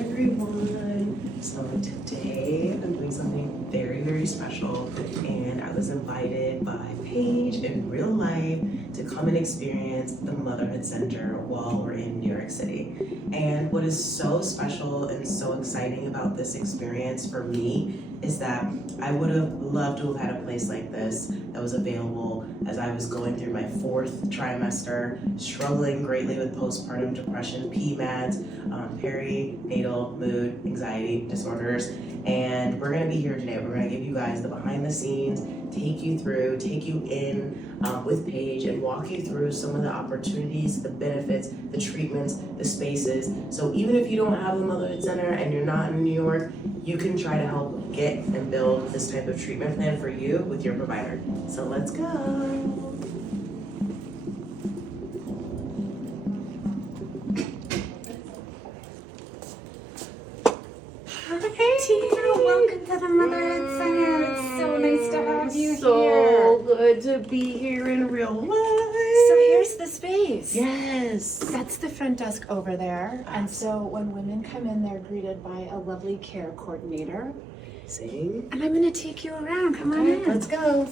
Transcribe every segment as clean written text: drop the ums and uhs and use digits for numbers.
everyone. So today I'm doing something very, very special, and I was invited by Paige in real life to come and experience the Motherhood Center while we're in New York City. And what is so special and so exciting about this experience for me is that I would have loved to have had a place like this that was available as I was going through my 4th trimester, struggling greatly with postpartum depression, PMADs, perinatal mood anxiety disorders. And we're gonna be here today. We're gonna give you guys the behind the scenes, take you in with Paige and walk you through some of the opportunities, the benefits, the treatments, the spaces. So even if you don't have the Motherhood Center and you're not in New York, you can try to help get and build this type of treatment plan for you with your provider. So let's go. Welcome to the Motherhood Center. It's so nice to have you here. So good to be here in real life. So here's the space. Yes. That's the front desk over there. And so when women come in, they're greeted by a lovely care coordinator. Sing. And I'm going to take you around. Come on in. Let's go.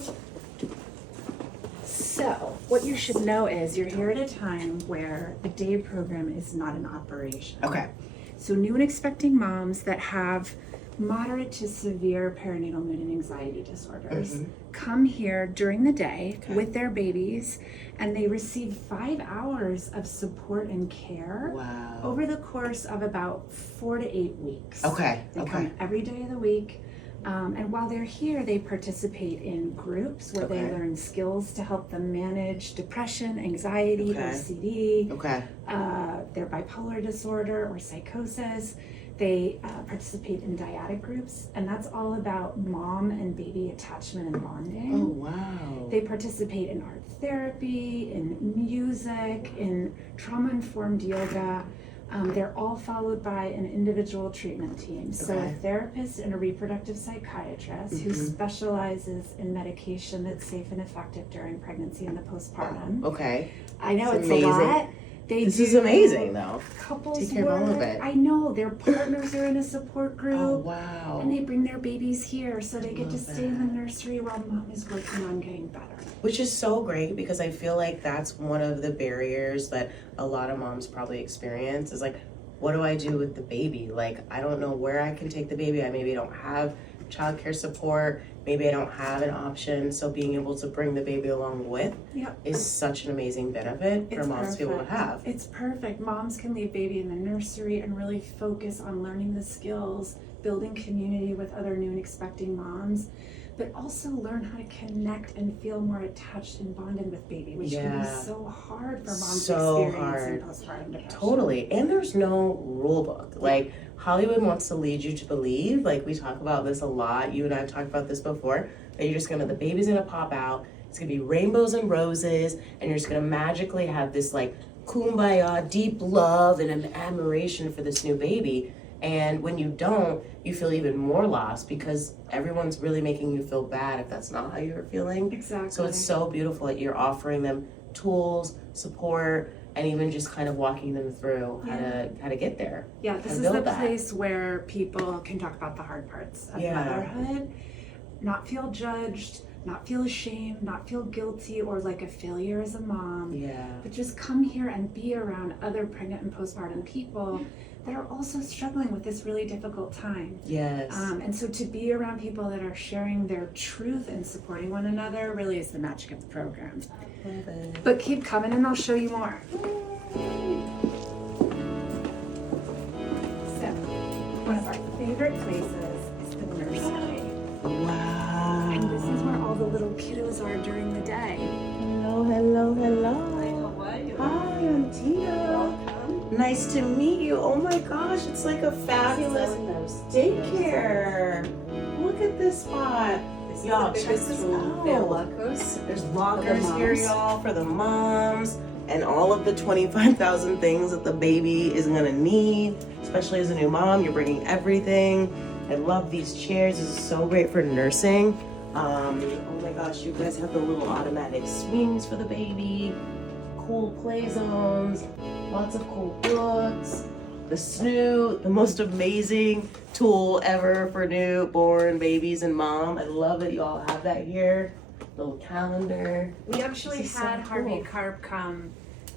So what you should know is you're here at a time where the day program is not an operation. Okay. So new and expecting moms that have moderate to severe perinatal mood and anxiety disorders come here during the day with their babies, and they receive 5 hours of support and care over the course of about 4 to 8 weeks. They come every day of the week. And while they're here, they participate in groups where they learn skills to help them manage depression, anxiety, OCD, their bipolar disorder or psychosis. They participate in dyadic groups, and that's all about mom and baby attachment and bonding. Oh, wow. They participate in art therapy, in music, in trauma-informed yoga. They're all followed by an individual treatment team. So a therapist and a reproductive psychiatrist who specializes in medication that's safe and effective during pregnancy and the postpartum. I know it's amazing. A lot. This is amazing, though. Couples take care of all of it. I know, their partners are in a support group. Oh, wow. And they bring their babies here so they get to stay in the nursery while mom is working on getting better. Which is so great, because I feel like that's one of the barriers that a lot of moms probably experience is like, what do I do with the baby? Like, I don't know where I can take the baby. I maybe don't have childcare support. Maybe I don't have an option. So being able to bring the baby along with is such an amazing benefit for moms to be able to have. It's perfect. Moms can leave baby in the nursery and really focus on learning the skills, building community with other new and expecting moms, but also learn how to connect and feel more attached and bonded with baby, which can be so hard for moms to experience in postpartum depression. Totally. And there's no rule book. Like, Hollywood wants to lead you to believe, like we talk about this a lot, you and I have talked about this before, that you're just gonna, the baby's gonna pop out, it's gonna be rainbows and roses, and you're just gonna magically have this like kumbaya, deep love and admiration for this new baby. And when you don't, you feel even more lost because everyone's really making you feel bad if that's not how you're feeling. Exactly. So it's so beautiful that you're offering them tools, support, and even just kind of walking them through how to get there. Yeah, this is the place where people can talk about the hard parts of motherhood, not feel judged, not feel ashamed, not feel guilty or like a failure as a mom. But just come here and be around other pregnant and postpartum people that are also struggling with this really difficult time. And so to be around people that are sharing their truth and supporting one another really is the magic of the program. But keep coming and I'll show you more. So, one of our favorite places is the nursery. Wow. And this is where all the little kiddos are during the day. Hello, hello, hello. Hi, how are you? Hi, I'm Tina. Nice to meet you. Oh my gosh, it's like a fabulous daycare. Look at this spot. Y'all, check this out. There are lockers. There's lockers here, y'all, for the moms, and all of the 25,000 things that the baby is gonna need, especially as a new mom. You're bringing everything. I love these chairs. This is so great for nursing. Oh my gosh, you guys have the little automatic swings for the baby, cool play zones, lots of cool books. the SNU, the most amazing tool ever for newborn babies and mom. I love that you all have that here. Little calendar. We actually This is so had Harvey cool. Karp come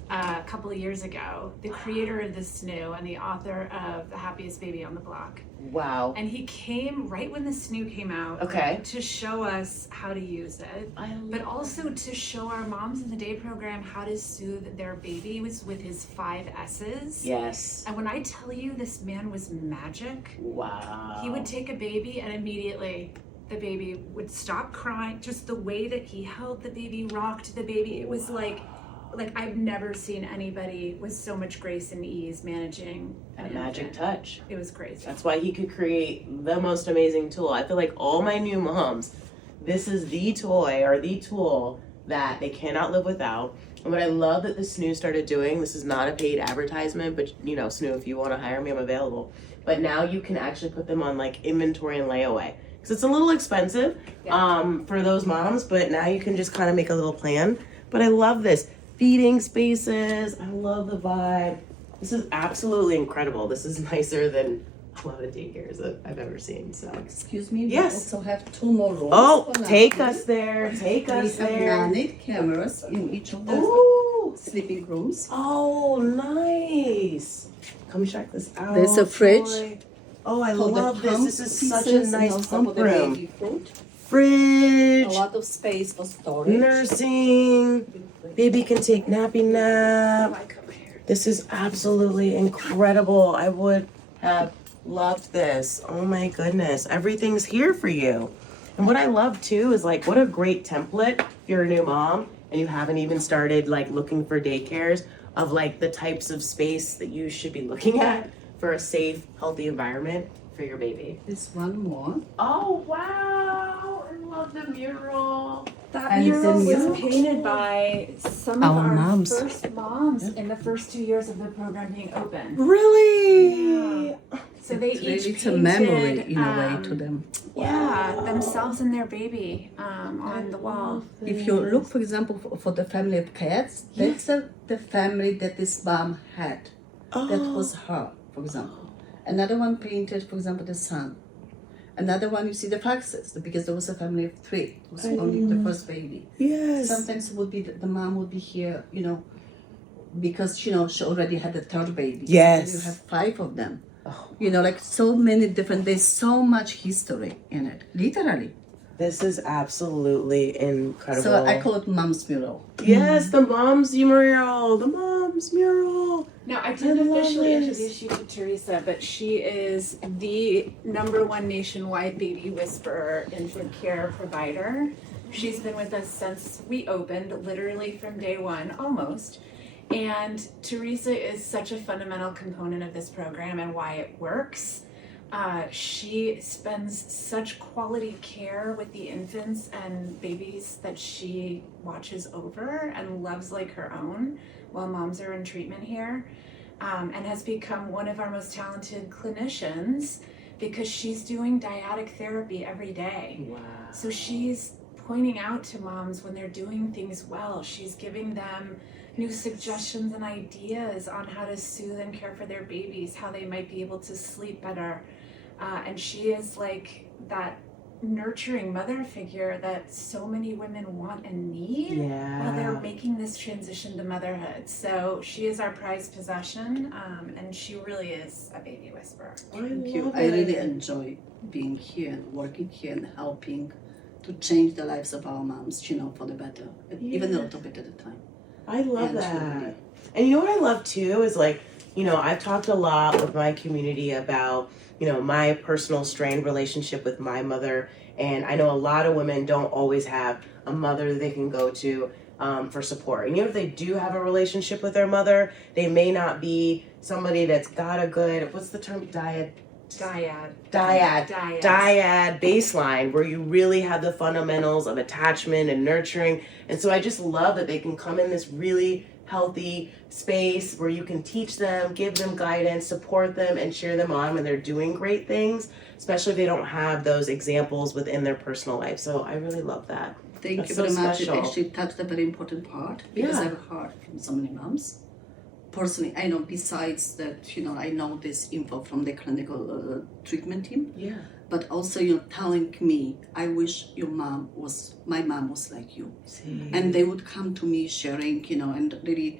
a couple of years ago, the creator of the SNU and the author of The Happiest Baby on the Block. Wow. And he came right when the SNU came out Okay. to show us how to use it, but also to show our moms in the day program how to soothe their babies with his 5 S's. Yes. And when I tell you this man was magic, Wow. he would take a baby and immediately the baby would stop crying. Just the way that he held the baby, rocked the baby, it was like I've never seen anybody with so much grace and ease managing That magic touch. It was crazy. That's why he could create the most amazing tool. I feel like all my new moms, this is the toy or the tool that they cannot live without. And what I love that the SNU started doing, this is not a paid advertisement, but you know, SNU, if you want to hire me, I'm available. But now you can actually put them on like inventory and layaway. Because it's a little expensive for those moms, but now you can just kind of make a little plan. But I love this. Feeding spaces. I love the vibe. This is absolutely incredible. This is nicer than a lot of daycares that I've ever seen. So, Excuse me, Yes. we also have 2 more rooms. oh, for take nanny. us there. Take us We have there. nanny cameras in each of the Ooh. sleeping rooms. Oh, nice. Come check this out. There's a fridge boy. Oh, I for the love this. pump This is such a pieces and nice also pump for the room. baby food. Fridge. A lot of space for storage. Nursing. Baby can take nappy nap. This is absolutely incredible. I would have loved this. Oh my goodness. Everything's here for you. And what I love too is like, what a great template if you're a new mom and you haven't even started like looking for daycares of like the types of space that you should be looking at for a safe, healthy environment for your baby. There's one more. Oh, wow. I love the mural. That And it's mural in was Europe. painted by some of Our our moms. first moms in the first 2 years of the program being open. Really? Yeah. So they each It's painted, a memory in a way to them. Yeah, themselves and their baby on the wall. If you look, for example, for the family of cats, that's the family that this mom had. That was her, for example. Another one painted, for example, the son. Another one, you see the foxes, because there was a family of 3. It was only the first baby. Yes. Sometimes it would be the mom would be here, you know, because, you know, she already had the 3rd baby. Yes. And you have 5 of them. You know, like so many different, there's so much history in it, literally. This is absolutely incredible. So I call it Mom's Mural. Yes, the mom's mural. The mom's mural. Now, I didn't love officially this. introduce you to Teresa, but she is the #1 nationwide baby whisperer infant care provider. She's been with us since we opened, literally from day 1, almost. And Teresa is such a fundamental component of this program and why it works. She spends such quality care with the infants and babies that she watches over and loves like her own while moms are in treatment here, and has become one of our most talented clinicians because she's doing dyadic therapy every day. Wow. So she's pointing out to moms when they're doing things well. She's giving them new suggestions and ideas on how to soothe and care for their babies, how they might be able to sleep better. And she is like that nurturing mother figure that so many women want and need while they're making this transition to motherhood. So she is our prized possession, and she really is a baby whisperer. Thank you. I really enjoy being here and working here and helping to change the lives of our moms, you know, for the better, even a little bit at a time. I love And that. truly. And you know what I love too is like, you know, I've talked a lot with my community about, you know, my personal strained relationship with my mother. And I know a lot of women don't always have a mother that they can go to for support. And even if they do have a relationship with their mother, they may not be somebody that's got a good, what's the term? Dyad baseline where you really have the fundamentals of attachment and nurturing. And so I just love that they can come in this really healthy space where you can teach them, give them guidance, support them, and cheer them on when they're doing great things, especially if they don't have those examples within their personal life. So I really love that. Thank That's you so very much. special. It actually touched a very important part because Yeah. I've heard from so many moms personally, I know besides that, I know this info from the clinical treatment team, Yeah. but also, telling me, I wish my mom was like you. See. And they would come to me sharing, and really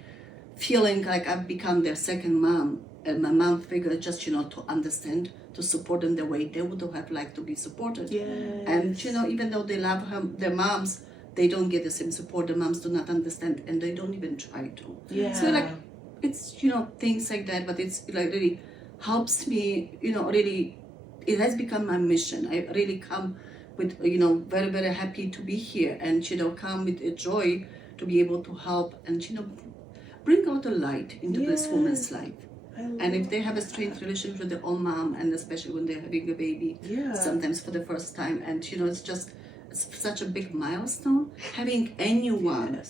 feeling like I've become their second mom. And my mom figure just, to understand, to support them the way they would have liked to be supported. Yes. And, even though they love their moms, they don't get the same support. The moms do not understand, and they don't even try to. Yeah. So it's, things like that, but it's like really helps me, really, it has become my mission. I really come with, very, very happy to be here and, come with a joy to be able to help and, bring a lot of light into this woman's life. And if they have a strange relationship with their own mom, and especially when they're having a baby, sometimes for the first time, and it's such a big milestone having anyone,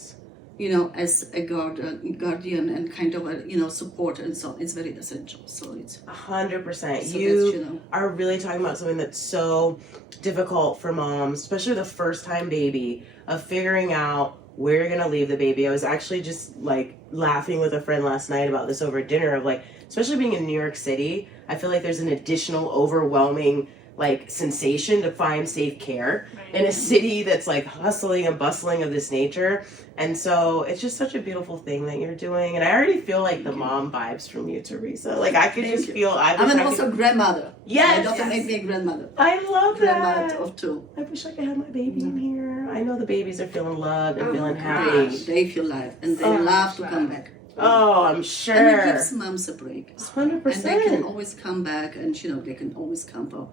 as a guardian and kind of a support and so on. It's very essential. So it's 100%. You are really talking about something that's so difficult for moms, especially the first time baby, of figuring out where you're gonna leave the baby. I was actually just like laughing with a friend last night about this over dinner of like, especially being in New York City, I feel like there's an additional overwhelming like sensation to find safe care in a city that's like hustling and bustling of this nature. And so it's just such a beautiful thing that you're doing. And I already feel like the mom vibes from you, Teresa. Like I could just feel I'm also a grandmother. Yes. My daughter made me a grandmother. I love Grandmother that. of two. I wish I could have my baby in here. I know the babies are feeling loved and feeling happy. They feel life and they love to come back. Oh, I'm sure. And it gives moms a break. 100%. And they can always come back and, they can always come for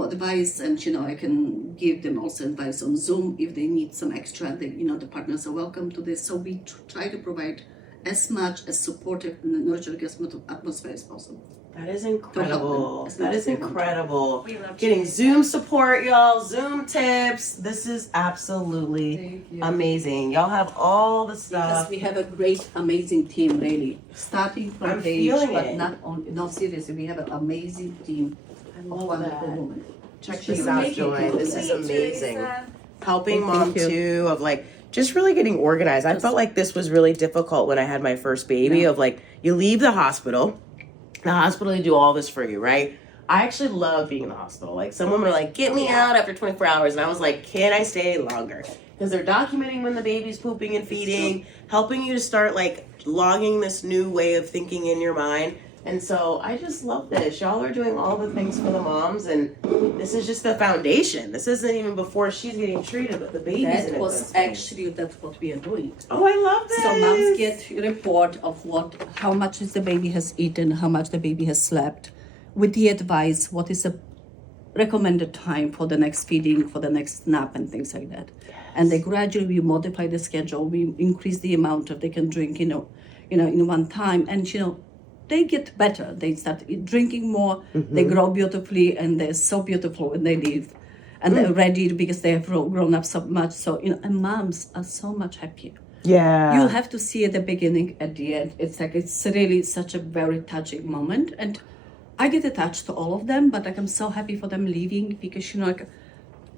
advice, and I can give them also advice on Zoom if they need some extra. The partners are welcome to this. So we try to provide as much as supportive and nurturing atmosphere as possible. That is incredible. That is incredible. We love Getting Zoom support, y'all. Zoom tips. This is absolutely amazing. Y'all have all the stuff. Because we have a great, amazing team, really. Starting from I'm age, feeling but it. not seriously. We have an amazing team. I love that. Woman. Check She's these out, amazing. Joy. This is amazing. Teresa. Helping mom Thank you. too, of like just really getting organized. I felt like this was really difficult when I had my first baby, of like you leave the hospital they do all this for you, right? I actually love being in the hospital. Like some women are like, get me out after 24 hours. And I was like, can I stay longer? Because they're documenting when the baby's pooping and feeding, helping you to start like logging this new way of thinking in your mind. And so I just love this. Y'all are doing all the things for the moms, and this is just the foundation. This isn't even before she's getting treated, but the baby's in it. That's what we are doing. Oh, I love this. So moms get a report of how much the baby has eaten, how much the baby has slept, with the advice, what is the recommended time for the next feeding, for the next nap, and things like that. Yes. And they gradually we modify the schedule. We increase the amount of they can drink, in one time, and they get better. They start drinking more. They grow beautifully, and they're so beautiful when they leave, and they're ready because they have grown up so much. So and moms are so much happier. Yeah, You have to see at the beginning, at the end. It's really such a very touching moment, and I get attached to all of them. But I'm so happy for them leaving because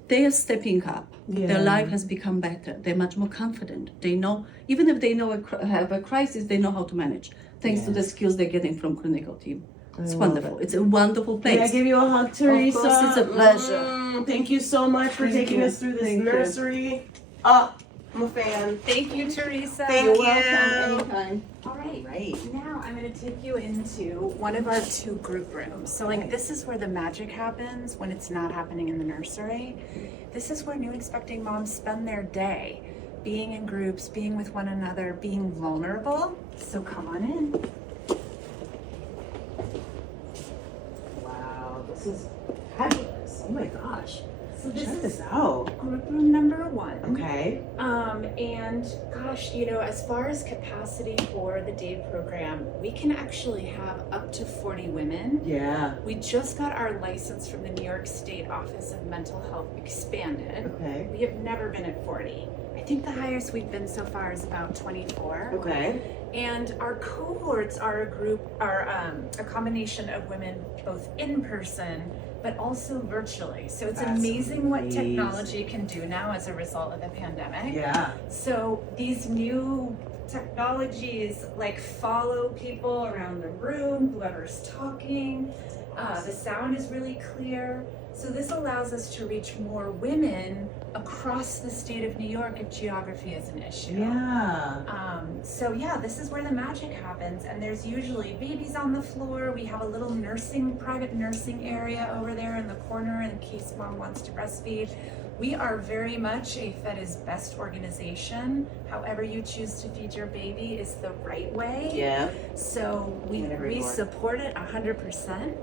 they are stepping up. Yeah. Their life has become better. They're much more confident. They know, even if they have a crisis, they know how to manage. Thanks to the skills they're getting from clinical team. It's wonderful. It's a wonderful place. Can I give you a hug, Teresa? Of course, it's a pleasure. Thank you so much for taking us through this nursery. I'm a fan. Thank you, Teresa. Thank You're you. welcome anytime. All right. Right. Now I'm going to take you into one of our 2 group rooms. So this is where the magic happens when it's not happening in the nursery. This is where new expecting moms spend their day, being in groups, being with one another, being vulnerable. So come on in. Wow, this is fabulous. Oh my gosh. So this Check is this out. group room number 1. Okay. And gosh, as far as capacity for the day program, we can actually have up to 40 women. Yeah. We just got our license from the New York State Office of Mental Health expanded. Okay. We have never been at 40. I think the highest we've been so far is about 24. Okay. And our cohorts are a combination of women both in person but also virtually. So it's That's amazing what amazing. technology can do now as a result of the pandemic. Yeah. So these new technologies like follow people around the room, whoever's talking. The sound is really clear. So this allows us to reach more women across the state of New York if geography is an issue. Yeah. So yeah, this is where the magic happens, and there's usually babies on the floor. We have a little private nursing area over there in the corner in case mom wants to breastfeed. We are very much a Fed is Best organization. However you choose to feed your baby is the right way. Yeah. So we support it 100%.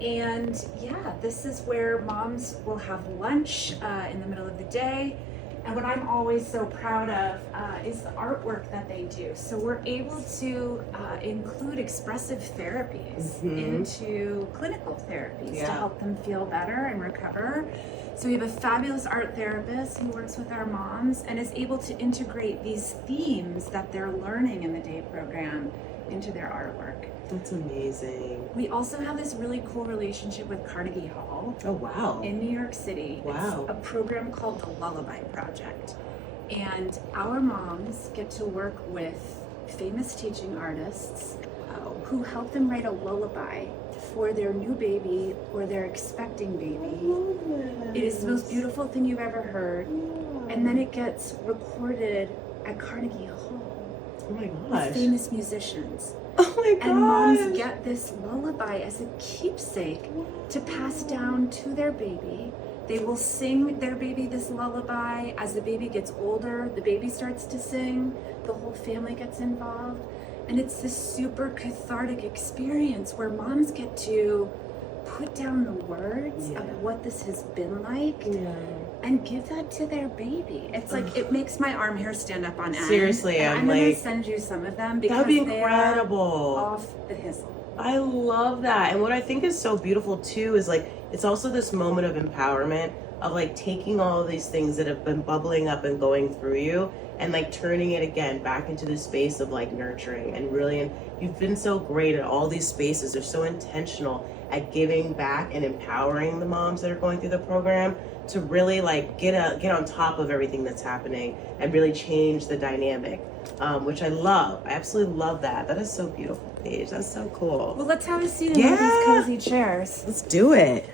And yeah, this is where moms will have lunch in the middle of the day. And what I'm always so proud of is the artwork that they do. So we're able to include expressive therapies into clinical therapies to help them feel better and recover. So we have a fabulous art therapist who works with our moms and is able to integrate these themes that they're learning in the day program into their artwork. That's amazing. We also have this really cool relationship with Carnegie Hall. Oh, wow. In New York City. Wow. It's a program called the Lullaby Project. And our moms get to work with famous teaching artists who help them write a lullaby for their new baby or their expecting baby. It is the most beautiful thing you've ever heard. And then it gets recorded at Carnegie Hall. Oh my With gosh. famous musicians. Oh my gosh. And moms get this lullaby as a keepsake to pass down to their baby. They will sing their baby this lullaby. As the baby gets older, the baby starts to sing. The whole family gets involved. And it's this super cathartic experience where moms get to put down the words of what this has been like and give that to their baby. It's like, it makes my arm hair stand up on end. Seriously, and I'm gonna like, send you some of them because that'd be they're incredible. off the hizzle. I love that. And what I think is so beautiful too is like, it's also this moment of empowerment of like taking all of these things that have been bubbling up and going through you and like turning it again back into this space of like nurturing and really, and you've been so great at all these spaces. They're so intentional at giving back and empowering the moms that are going through the program to really like get on top of everything that's happening and really change the dynamic, which I love. I absolutely love that. That is so beautiful, Paige. That's so cool. Well, let's have a seat in one of these cozy chairs. Let's do it.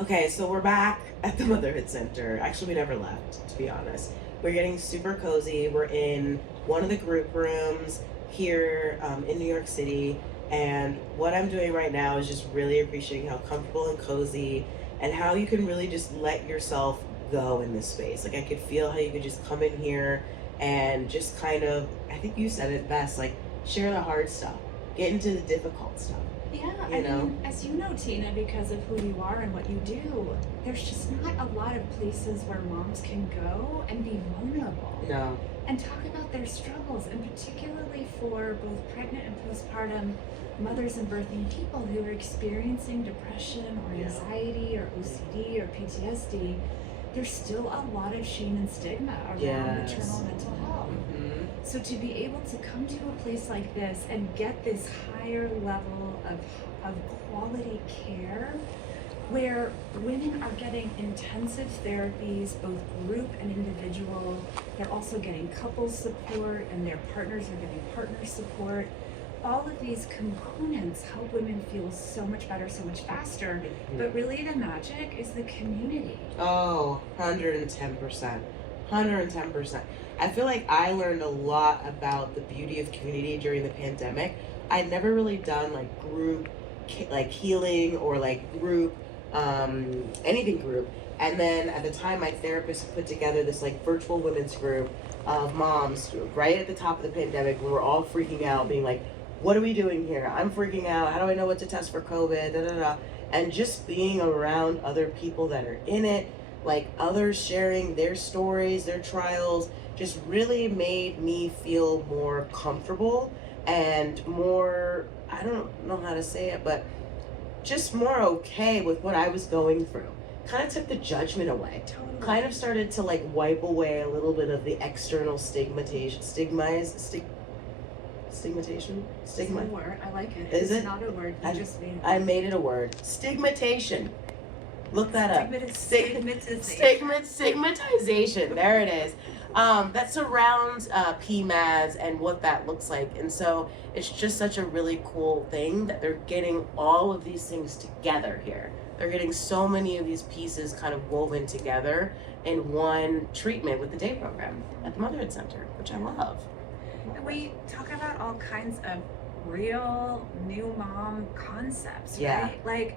Okay, so we're back at the Motherhood Center. Actually, we never left, to be honest. We're getting super cozy. We're in one of the group rooms here in New York City. And what I'm doing right now is just really appreciating how comfortable and cozy and how you can really just let yourself go in this space. Like I could feel how you could just come in here and just kind of, I think you said it best, like share the hard stuff, get into the difficult stuff. Yeah, You know? mean, as you know, Tina, because of who you are and what you do, there's just not a lot of places where moms can go and be vulnerable. No. And talk about their struggles, and particularly for both pregnant and postpartum mothers and birthing people who are experiencing depression or anxiety or OCD or PTSD, there's still a lot of shame and stigma around maternal mental health. So to be able to come to a place like this and get this higher level of quality care where women are getting intensive therapies, both group and individual. They're also getting couples support and their partners are getting partner support. All of these components help women feel so much better, so much faster. But really the magic is the community. Oh, 110%. 110%. I feel like I learned a lot about the beauty of community during the pandemic. I'd never really done like group, like healing or like group, anything group. And then at the time, my therapist put together this like virtual women's group of moms right at the top of the pandemic. We were all freaking out, being like, what are we doing here? I'm freaking out. How do I know what to test for COVID? Da, da, da. And just being around other people that are in it, like others sharing their stories, their trials, just really made me feel more comfortable and more, I don't know how to say it, but just more okay with what I was going through. Kind of took the judgment away. Totally. Kind of started to like wipe away a little bit of the external stigmatization. It's a word. I like it. Is it's it? not a word. You just made it. I made it a word. Stigmatization. Look that up. Stigmatization. There it is. That surrounds PMADs and what that looks like. And so it's just such a really cool thing that they're getting all of these things together here. They're getting so many of these pieces kind of woven together in one treatment with the day program at the Motherhood Center, which I love. We talk about all kinds of real new mom concepts, Yeah. right? Like,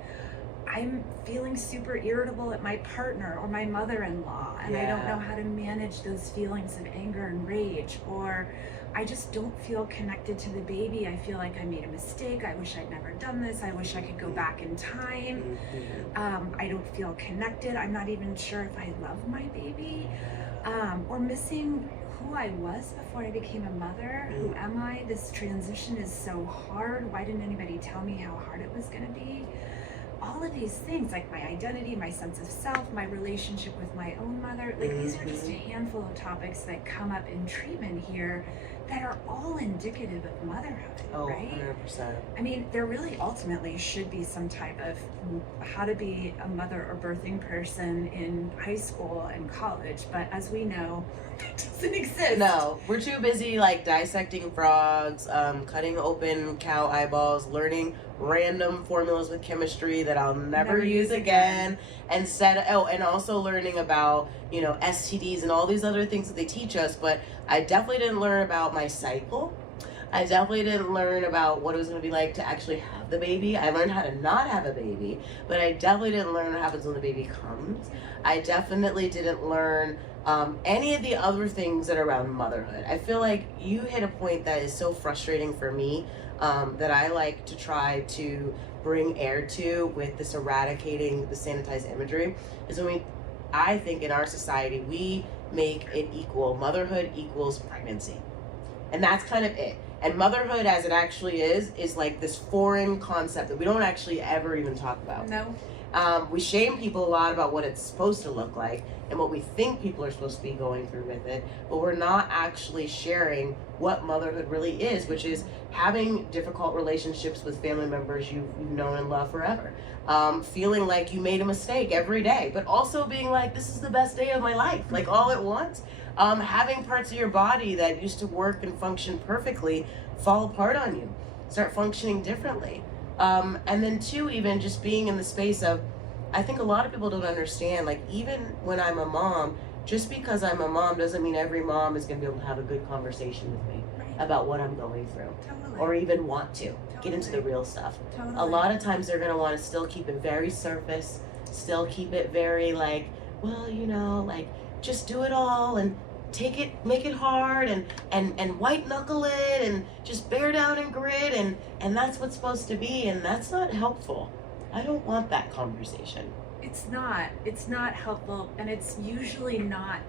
I'm feeling super irritable at my partner or my mother-in-law, and I don't know how to manage those feelings of anger and rage, or I just don't feel connected to the baby. I feel like I made a mistake. I wish I'd never done this. I wish I could go back in time. I don't feel connected. I'm not even sure if I love my baby, or missing who I was before I became a mother. Who am I? This transition is so hard. Why didn't anybody tell me how hard it was going to be? All of these things, like my identity, my sense of self, my relationship with my own mother, like these are just a handful of topics that come up in treatment here that are all indicative of motherhood, right? 100%. I mean, there really ultimately should be some type of how to be a mother or birthing person in high school and college, but as we know, it doesn't exist. No, we're too busy like dissecting frogs, cutting open cow eyeballs, learning random formulas with chemistry that I'll never use again, and and also learning about, you know, STDs and all these other things that they teach us. But I definitely didn't learn about my cycle. I definitely didn't learn about what it was going to be like to actually have the baby. I learned how to not have a baby, but I definitely didn't learn what happens when the baby comes. I definitely didn't learn any of the other things that are around motherhood. I feel like you hit a point that is so frustrating for me, that I like to try to bring air to with this eradicating the sanitized imagery, is when I think in our society, we make it equal. Motherhood equals pregnancy. And that's kind of it. And motherhood as it actually is like this foreign concept that we don't actually ever even talk about. No. We shame people a lot about what it's supposed to look like and what we think people are supposed to be going through with it, but we're not actually sharing what motherhood really is, which is having difficult relationships with family members you've known and loved forever, feeling like you made a mistake every day, but also being like, this is the best day of my life, like all at once. Having parts of your body that used to work and function perfectly fall apart on you, start functioning differently. And then two, even just being in the space of, I think a lot of people don't understand, like even when I'm a mom, just because I'm a mom doesn't mean every mom is going to be able to have a good conversation with me about what I'm going through. Totally. Or even want to get into the real stuff. Totally. A lot of times they're going to want to still keep it very surface, still keep it very like, well, you know, like just do it all and make it hard and white knuckle it and just bear down and grit and that's what's supposed to be, and that's not helpful. I don't want that conversation. It's not helpful, and it's usually not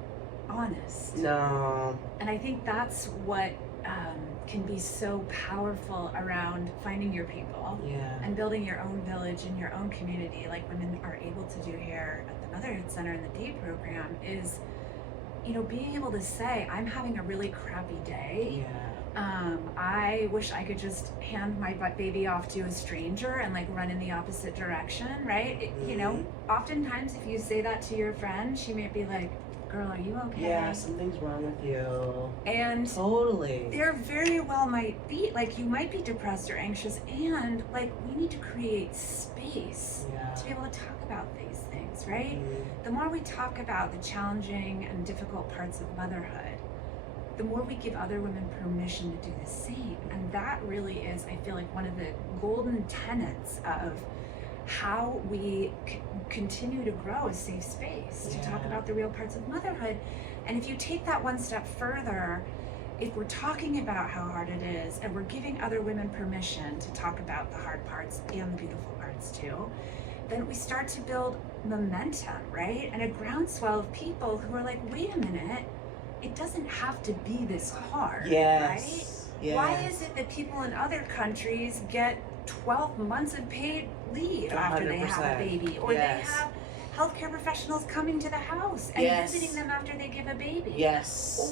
honest. No. And I think that's what can be so powerful around finding your people and building your own village and your own community, like women are able to do here at the Motherhood Center and the day program, is, you know, being able to say, I'm having a really crappy day. I wish I could just hand my baby off to a stranger and like run in the opposite direction, right? You know, oftentimes if you say that to your friend, she might be like, girl, are you okay? Yeah, something's wrong with you. And totally, there very well might be, like, you might be depressed or anxious, and like we need to create space to be able to talk about these things, right? The more we talk about the challenging and difficult parts of motherhood, the more we give other women permission to do the same. And that really is, I feel like, one of the golden tenets of how we continue to grow a safe space to talk about the real parts of motherhood. And if you take that one step further, if we're talking about how hard it is and we're giving other women permission to talk about the hard parts and the beautiful parts too, then we start to build momentum, right? And a groundswell of people who are like, wait a minute, it doesn't have to be this hard, right? Yes. Why is it that people in other countries get 12 months of paid leave after they have a baby, or they have healthcare professionals coming to the house and visiting them after they give a baby,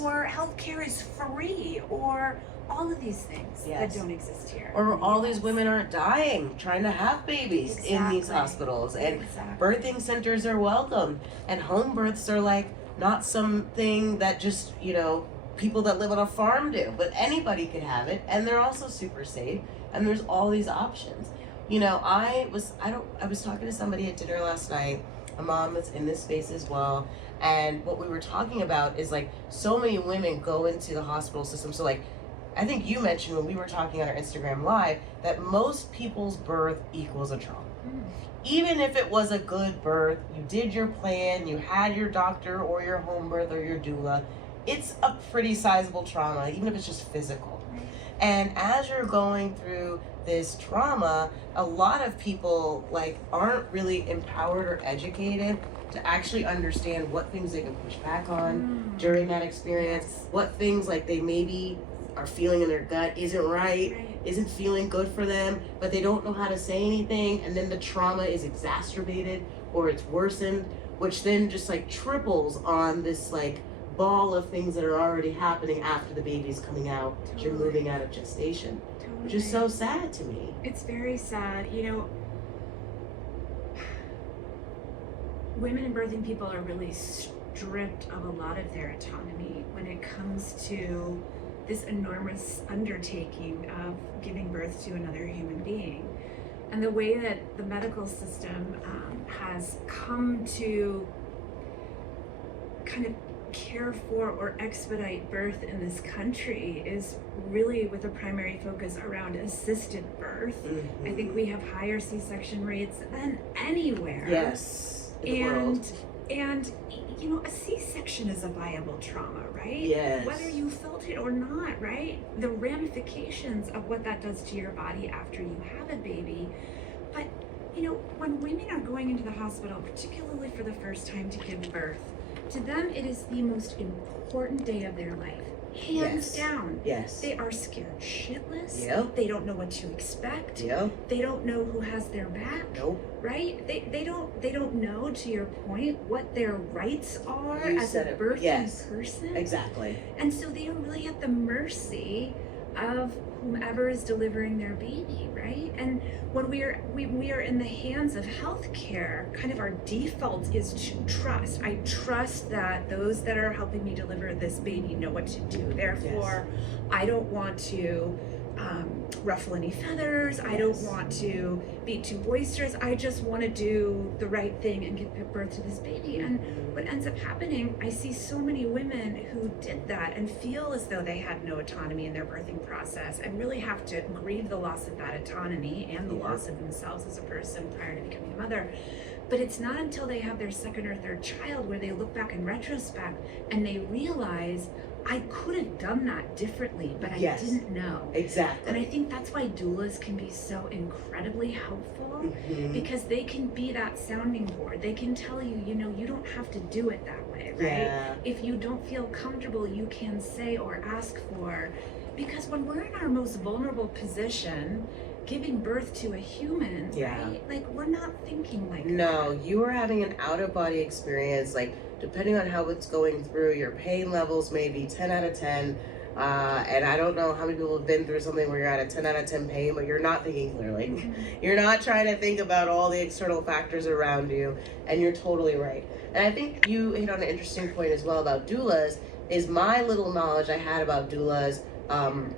or healthcare is free, or all of these things Yes. that don't exist here. Or all these women aren't dying trying to have babies in these hospitals. And birthing centers are welcome. And home births are like not something that just, you know, people that live on a farm do. But anybody could have it. And they're also super safe. And there's all these options. You know, I was talking to somebody at dinner last night, a mom that's in this space as well. And what we were talking about is like so many women go into the hospital system. So like, I think you mentioned when we were talking on our Instagram Live that most people's birth equals a trauma. Even if it was a good birth, you did your plan, you had your doctor or your home birth or your doula, it's a pretty sizable trauma, even if it's just physical. And as you're going through this trauma, a lot of people like aren't really empowered or educated to actually understand what things they can push back on during that experience, what things like they maybe are feeling in their gut isn't right, isn't feeling good for them, but they don't know how to say anything, and then the trauma is exacerbated or it's worsened, which then just like triples on this like ball of things that are already happening after the baby's coming out, you're moving out of gestation, which is so sad to me. It's very sad. You know, women and birthing people are really stripped of a lot of their autonomy when it comes to this enormous undertaking of giving birth to another human being. And the way that the medical system has come to kind of care for or expedite birth in this country is really with a primary focus around assisted birth. I think we have higher C-section rates than anywhere. Yes, in the world. And you know, a C-section is a viable trauma, right? Yes. Whether you felt it or not, right? The ramifications of what that does to your body after you have a baby. But, you know, when women are going into the hospital, particularly for the first time to give birth, to them it is the most important day of their life. Hands down. Yes. They are scared shitless. Yep. They don't know what to expect. Yep. They don't know who has their back. Nope. Right? They don't know, to your point, what their rights are You as a said it. birthing Yes. person. Exactly. And so they are really at the mercy of whomever is delivering their baby, right? And when we are in the hands of healthcare, kind of our default is to trust. I trust that those that are helping me deliver this baby know what to do. Therefore, I don't want to ruffle any feathers. I don't want to be too boisterous. I just want to do the right thing and give birth to this baby. And what ends up happening, I see so many women who did that and feel as though they had no autonomy in their birthing process and really have to grieve the loss of that autonomy and the loss of themselves as a person prior to becoming a mother. But it's not until they have their second or third child where they look back in retrospect and they realize, I could have done that differently, but I didn't know. Exactly. And I think that's why doulas can be so incredibly helpful, because they can be that sounding board. They can tell you, you know, you don't have to do it that way, right? Yeah. If you don't feel comfortable, you can say or ask for. Because when we're in our most vulnerable position, giving birth to a human, right? Like, we're not thinking like No, you are having an out-of-body experience, like, depending on how it's going through, your pain levels may be 10 out of 10, and I don't know how many people have been through something where you're at a 10 out of 10 pain, but you're not thinking clearly. You're not trying to think about all the external factors around you, and you're totally right. And I think you hit on an interesting point as well about doulas, is my little knowledge I had about doulas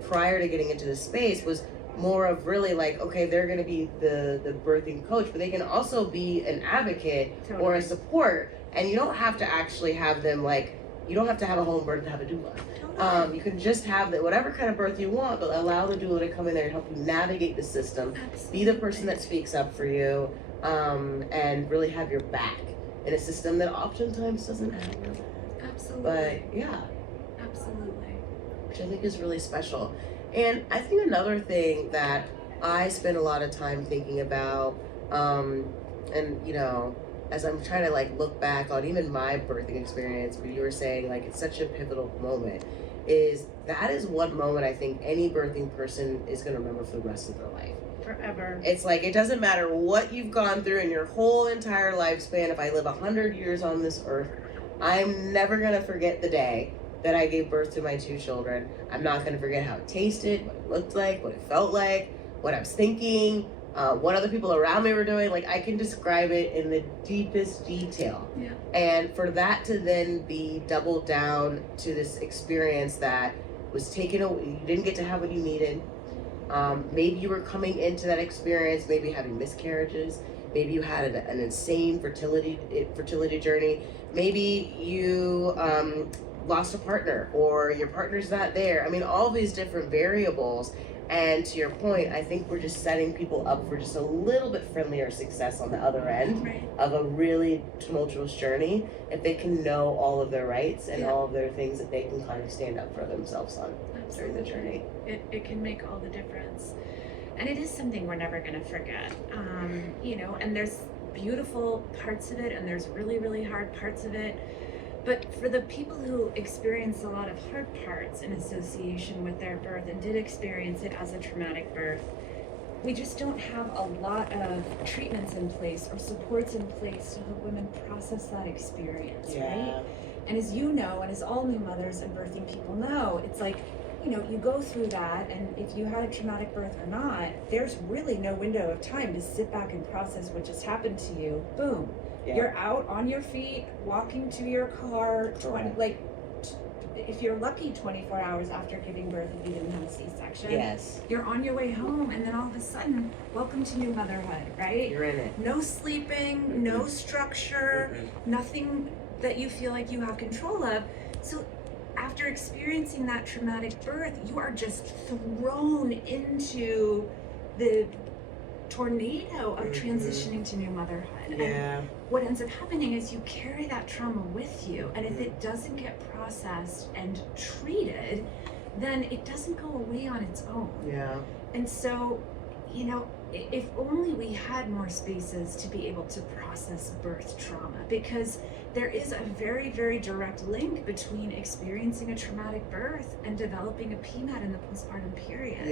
prior to getting into this space was more of really like, okay, they're going to be the birthing coach, but they can also be an advocate or a support. And you don't have to actually have them like, you don't have to have a home birth to have a doula. You can just have whatever kind of birth you want, but allow the doula to come in there and help you navigate the system, be the person that speaks up for you, and really have your back in a system that oftentimes doesn't have your back. Absolutely. But yeah. Absolutely. Which I think is really special. And I think another thing that I spend a lot of time thinking about, and you know, as I'm trying to like look back on even my birthing experience, where you were saying like it's such a pivotal moment, is that is one moment I think any birthing person is going to remember for the rest of their life. Forever. It's like, it doesn't matter what you've gone through in your whole entire lifespan. If I live 100 years on this earth, I'm never going to forget the day that I gave birth to my 2 children. I'm not going to forget how it tasted, what it looked like, what it felt like, what I was thinking, what other people around me were doing. Like, I can describe it in the deepest detail. Yeah. And for that to then be doubled down to this experience that was taken away, you didn't get to have what you needed. Maybe you were coming into that experience, maybe having miscarriages. Maybe you had an insane fertility journey. Maybe you lost a partner, or your partner's not there. I mean, all these different variables. And to your point, I think we're just setting people up for just a little bit friendlier success on the other end of a really tumultuous journey, if they can know all of their rights and all of their things that they can kind of stand up for themselves on during the journey. It can make all the difference. And it is something we're never going to forget. You know, and there's beautiful parts of it, and there's really, really hard parts of it. But for the people who experience a lot of hard parts in association with their birth and did experience it as a traumatic birth, we just don't have a lot of treatments in place or supports in place to help women process that experience, right? And as you know, and as all new mothers and birthing people know, it's like, you know, you go through that, and if you had a traumatic birth or not, there's really no window of time to sit back and process what just happened to you. Boom. You're out on your feet, walking to your car, if you're lucky, 24 hours after giving birth if you didn't have a C-section. Yes. You're on your way home, and then all of a sudden, welcome to new motherhood, right? You're in it. No sleeping, no structure, nothing that you feel like you have control of. So after experiencing that traumatic birth, you are just thrown into the tornado of transitioning to new motherhood. And what ends up happening is you carry that trauma with you, and if it doesn't get processed and treated, then it doesn't go away on its own. And so, you know, if only we had more spaces to be able to process birth trauma, because there is a very, very direct link between experiencing a traumatic birth and developing a PMAD in the postpartum period.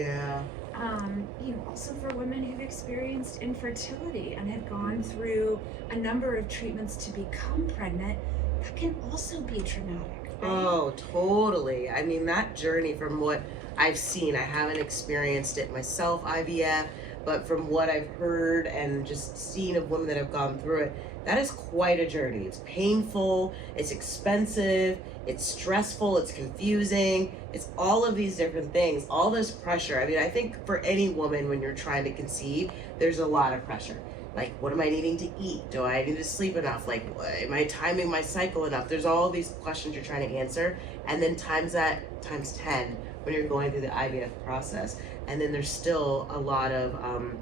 You know, also for women who've experienced infertility and have gone through a number of treatments to become pregnant, that can also be traumatic. Right? Oh, totally. I mean, that journey, from what I've seen, I haven't experienced it myself, IVF, but from what I've heard and just seen of women that have gone through it, that is quite a journey. It's painful, it's expensive, it's stressful, it's confusing, it's all of these different things, all this pressure. I mean, I think for any woman, when you're trying to conceive, there's a lot of pressure. Like, what am I needing to eat? Do I need to sleep enough? Like, am I timing my cycle enough? There's all these questions you're trying to answer. And then times 10 when you're going through the IVF process. And then there's still a lot of,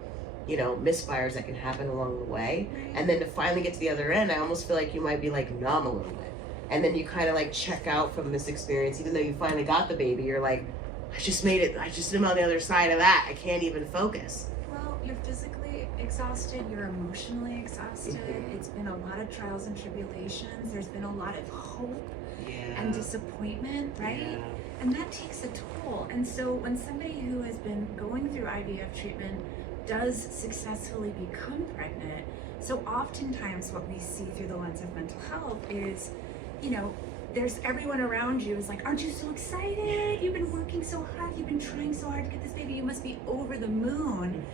you know, misfires that can happen along the way. And then to finally get to the other end, I almost feel like you might be like numb a little bit. And then you kind of like check out from this experience, even though you finally got the baby, you're like, I just made it. I just am on the other side of that. I can't even focus. Well, you're physically exhausted, you're emotionally exhausted. It's been a lot of trials and tribulations. There's been a lot of hope and disappointment, right? And that takes a toll. And so when somebody who has been going through IVF treatment does successfully become pregnant, so oftentimes what we see through the lens of mental health is, you know, there's everyone around you is like, aren't you so excited? You've been working so hard, you've been trying so hard to get this baby, you must be over the moon.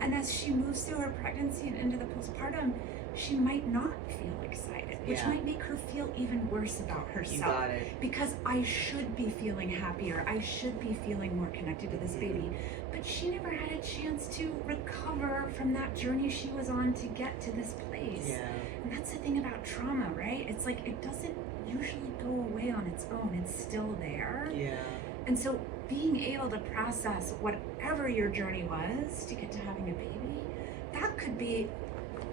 And as she moves through her pregnancy and into the postpartum, she might not feel excited, which might make her feel even worse about herself. You got it. Because I should be feeling happier, I should be feeling more connected to this baby. But she never had a chance to recover from that journey she was on to get to this place. And that's the thing about trauma, right? It's like, it doesn't usually go away on its own, it's still there. And so being able to process whatever your journey was to get to having a baby, that could be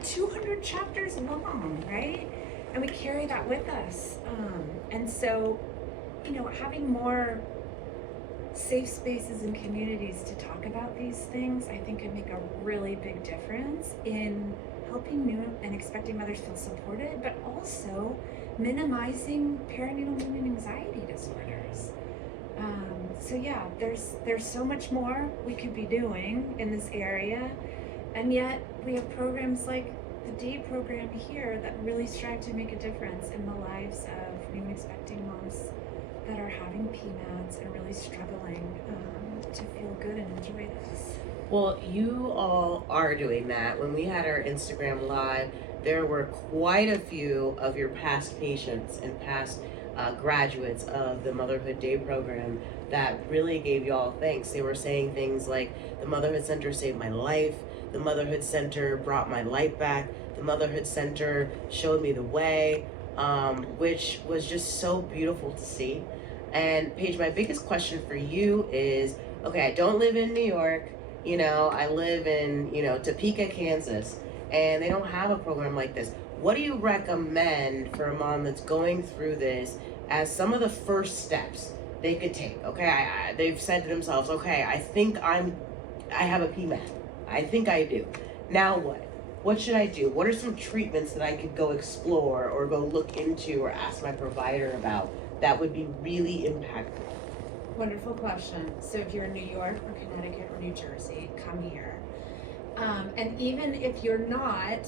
200 chapters long, right? And we carry that with us. And so, you know, having more safe spaces and communities to talk about these things, I think can make a really big difference in helping new and expecting mothers feel supported, but also minimizing perinatal mood and anxiety disorders. So yeah, there's so much more we could be doing in this area, and yet we have programs like the day program here that really strive to make a difference in the lives of new and expecting moms that are having PMADs and really struggling to feel good and enjoy this. Well, you all are doing that. When we had our Instagram live, there were quite a few of your past patients and past graduates of the Motherhood Day program that really gave y'all thanks. They were saying things like, the Motherhood Center saved my life, the Motherhood Center brought my life back, the Motherhood Center showed me the way, which was just so beautiful to see. And Paige, my biggest question for you is, okay, I don't live in New York, you know, I live in, you know, Topeka, Kansas, and they don't have a program like this. What do you recommend for a mom that's going through this as some of the first steps they could take? Okay, they've said to themselves, okay, I think I have a PMAD. I think I do. Now what? What should I do? What are some treatments that I could go explore or go look into or ask my provider about that would be really impactful? Wonderful question. So if you're in New York or Connecticut or New Jersey, come here. And even if you're not,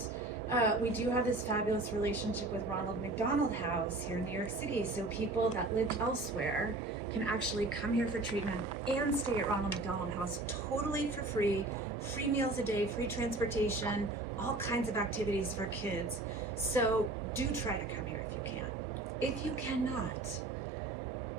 we do have this fabulous relationship with Ronald McDonald House here in New York City. So people that live elsewhere can actually come here for treatment and stay at Ronald McDonald House totally for free meals a day, free transportation, all kinds of activities for kids. So do try to come here if you can. If you cannot,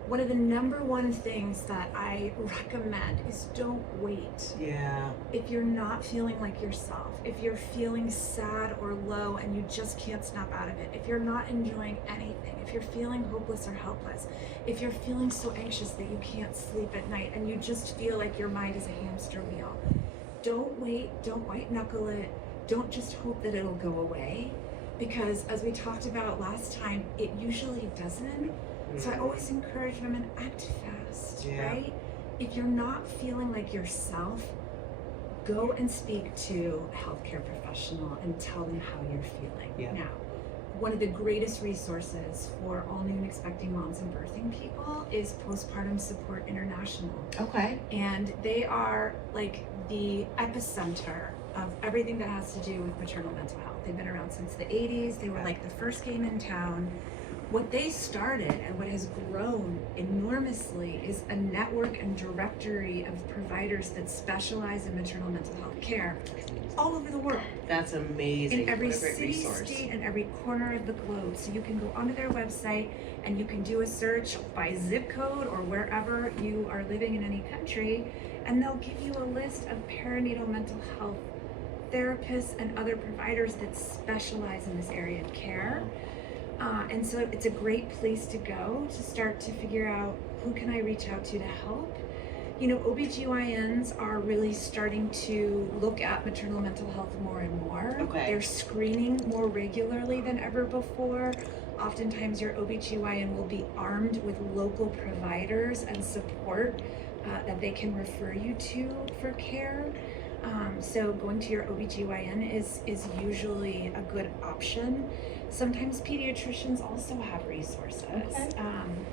one of the number one things that I recommend is don't wait. Yeah. If you're not feeling like yourself, if you're feeling sad or low and you just can't snap out of it, if you're not enjoying anything, if you're feeling hopeless or helpless, if you're feeling so anxious that you can't sleep at night and you just feel like your mind is a hamster wheel, don't wait, don't white knuckle it, don't just hope that it'll go away, because as we talked about last time, it usually doesn't. So I always encourage women, act fast, right? If you're not feeling like yourself, go and speak to a healthcare professional and tell them how you're feeling. Now, one of the greatest resources for all new and expecting moms and birthing people is Postpartum Support International. Okay. And they are like the epicenter of everything that has to do with maternal mental health. They've been around since the 80s. They were like the first game in town. What they started and what has grown enormously is a network and directory of providers that specialize in maternal mental health care all over the world. That's amazing. In every What a great city, resource. state, and every corner of the globe. So you can go onto their website and you can do a search by zip code or wherever you are living in any country, and they'll give you a list of perinatal mental health therapists and other providers that specialize in this area of care. And so it's a great place to go to start to figure out who can I reach out to help. You know, OBGYNs are really starting to look at maternal mental health more and more. Okay. They're screening more regularly than ever before. Oftentimes your OBGYN will be armed with local providers and support that they can refer you to for care. So going to your OBGYN is usually a good option. Sometimes pediatricians also have resources. Okay.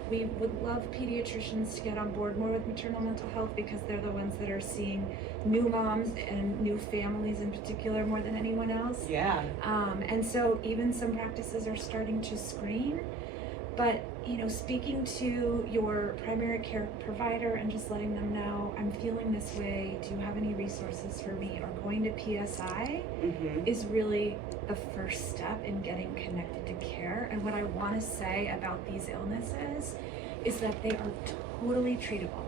We would love pediatricians to get on board more with maternal mental health because they're the ones that are seeing new moms and new families in particular more than anyone else. Yeah. And so even some practices are starting to screen. But, you know, speaking to your primary care provider and just letting them know, I'm feeling this way, do you have any resources for me? Or going to PSI is really the first step in getting connected to care. And what I want to say about these illnesses is that they are totally treatable.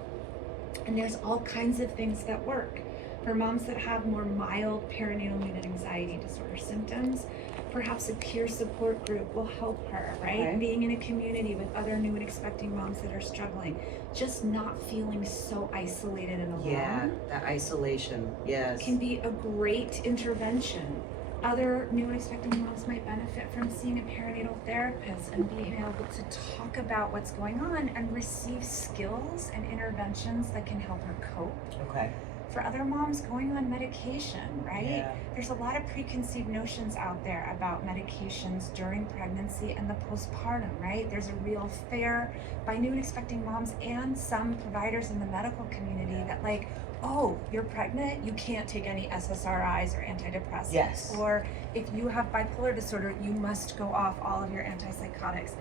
And there's all kinds of things that work. For moms that have more mild perinatal mood and anxiety disorder symptoms, perhaps a peer support group will help her, right? Okay. Being in a community with other new and expecting moms that are struggling, just not feeling so isolated and alone. Yeah, that isolation, yes. Can be a great intervention. Other new and expecting moms might benefit from seeing a perinatal therapist and being able to talk about what's going on and receive skills and interventions that can help her cope. Okay. For other moms, going on medication, right? Yeah. There's a lot of preconceived notions out there about medications during pregnancy and the postpartum, right? There's a real fear by new and expecting moms and some providers in the medical community that like, oh, you're pregnant, you can't take any SSRIs or antidepressants. Yes. Or if you have bipolar disorder, you must go off all of your antipsychotics.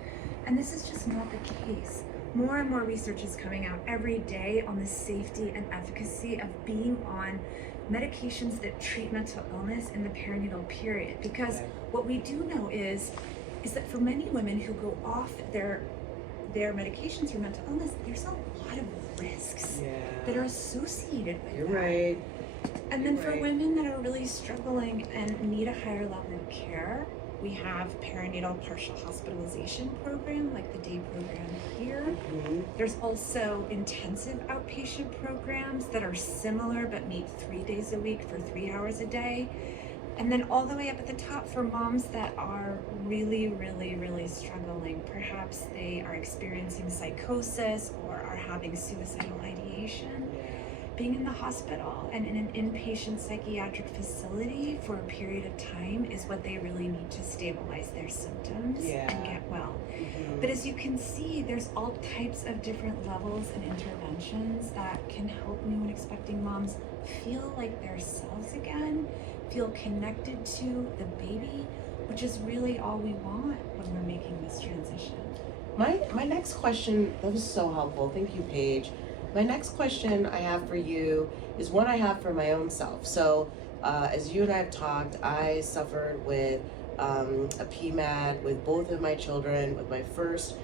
And this is just not the case. more and more research is coming out every day on the safety and efficacy of being on medications that treat mental illness in the perinatal period. Because what we do know is that for many women who go off their medications for mental illness, there's a lot of risks that are associated with You're that. right. And then for women that are really struggling and need a higher level of care, we have perinatal partial hospitalization program, like the day program here. There's also intensive outpatient programs that are similar but meet 3 days a week for 3 hours a day. And then all the way up at the top for moms that are really, really, really struggling. Perhaps they are experiencing psychosis or are having suicidal ideation. Being in the hospital and in an inpatient psychiatric facility for a period of time is what they really need to stabilize their symptoms and get well. But as you can see, there's all types of different levels and interventions that can help new and expecting moms feel like themselves again, feel connected to the baby, which is really all we want when we're making this transition. My next question, that was so helpful. Thank you, Paige. My next question I have for you is one I have for my own self. So as you and I have talked, I suffered with a PMAD with both of my children, with my first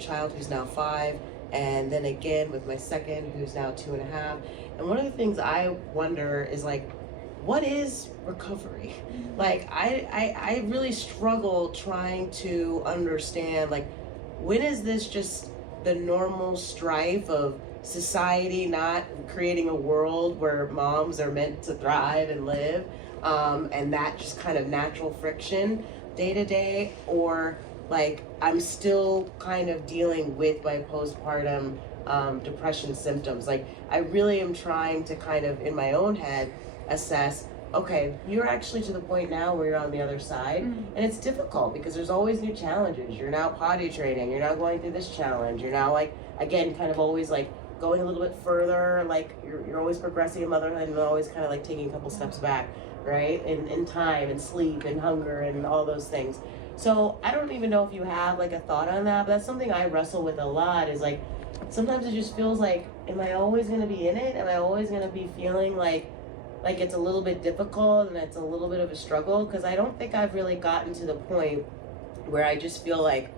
child who's now 5, and then again with my second who's now 2.5. And one of the things I wonder is like, what is recovery? Like I really struggle trying to understand, like, when is this just the normal strife of society not creating a world where moms are meant to thrive and live, and that just kind of natural friction day to day, or like I'm still kind of dealing with my postpartum depression symptoms. Like I really am trying to kind of in my own head assess, okay, you're actually to the point now where you're on the other side, and it's difficult because there's always new challenges. You're now potty training, you're now going through this challenge, you're now like, again, kind of always like going a little bit further, like you're always progressing in motherhood and always kind of like taking a couple steps back, right? In time and sleep and hunger and all those things. So I don't even know if you have like a thought on that, but that's something I wrestle with a lot, is like, sometimes it just feels like, am I always gonna be in it? Am I always gonna be feeling like it's a little bit difficult and it's a little bit of a struggle? Because I don't think I've really gotten to the point where I just feel like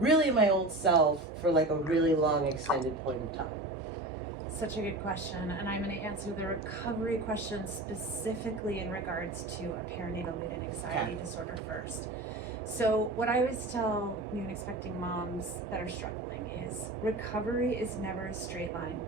really my old self for like a really long extended point of time. Such a good question, and I'm going to answer the recovery question specifically in regards to a perinatal mood and anxiety disorder first. So what I always tell new and expecting moms that are struggling is recovery is never a straight line,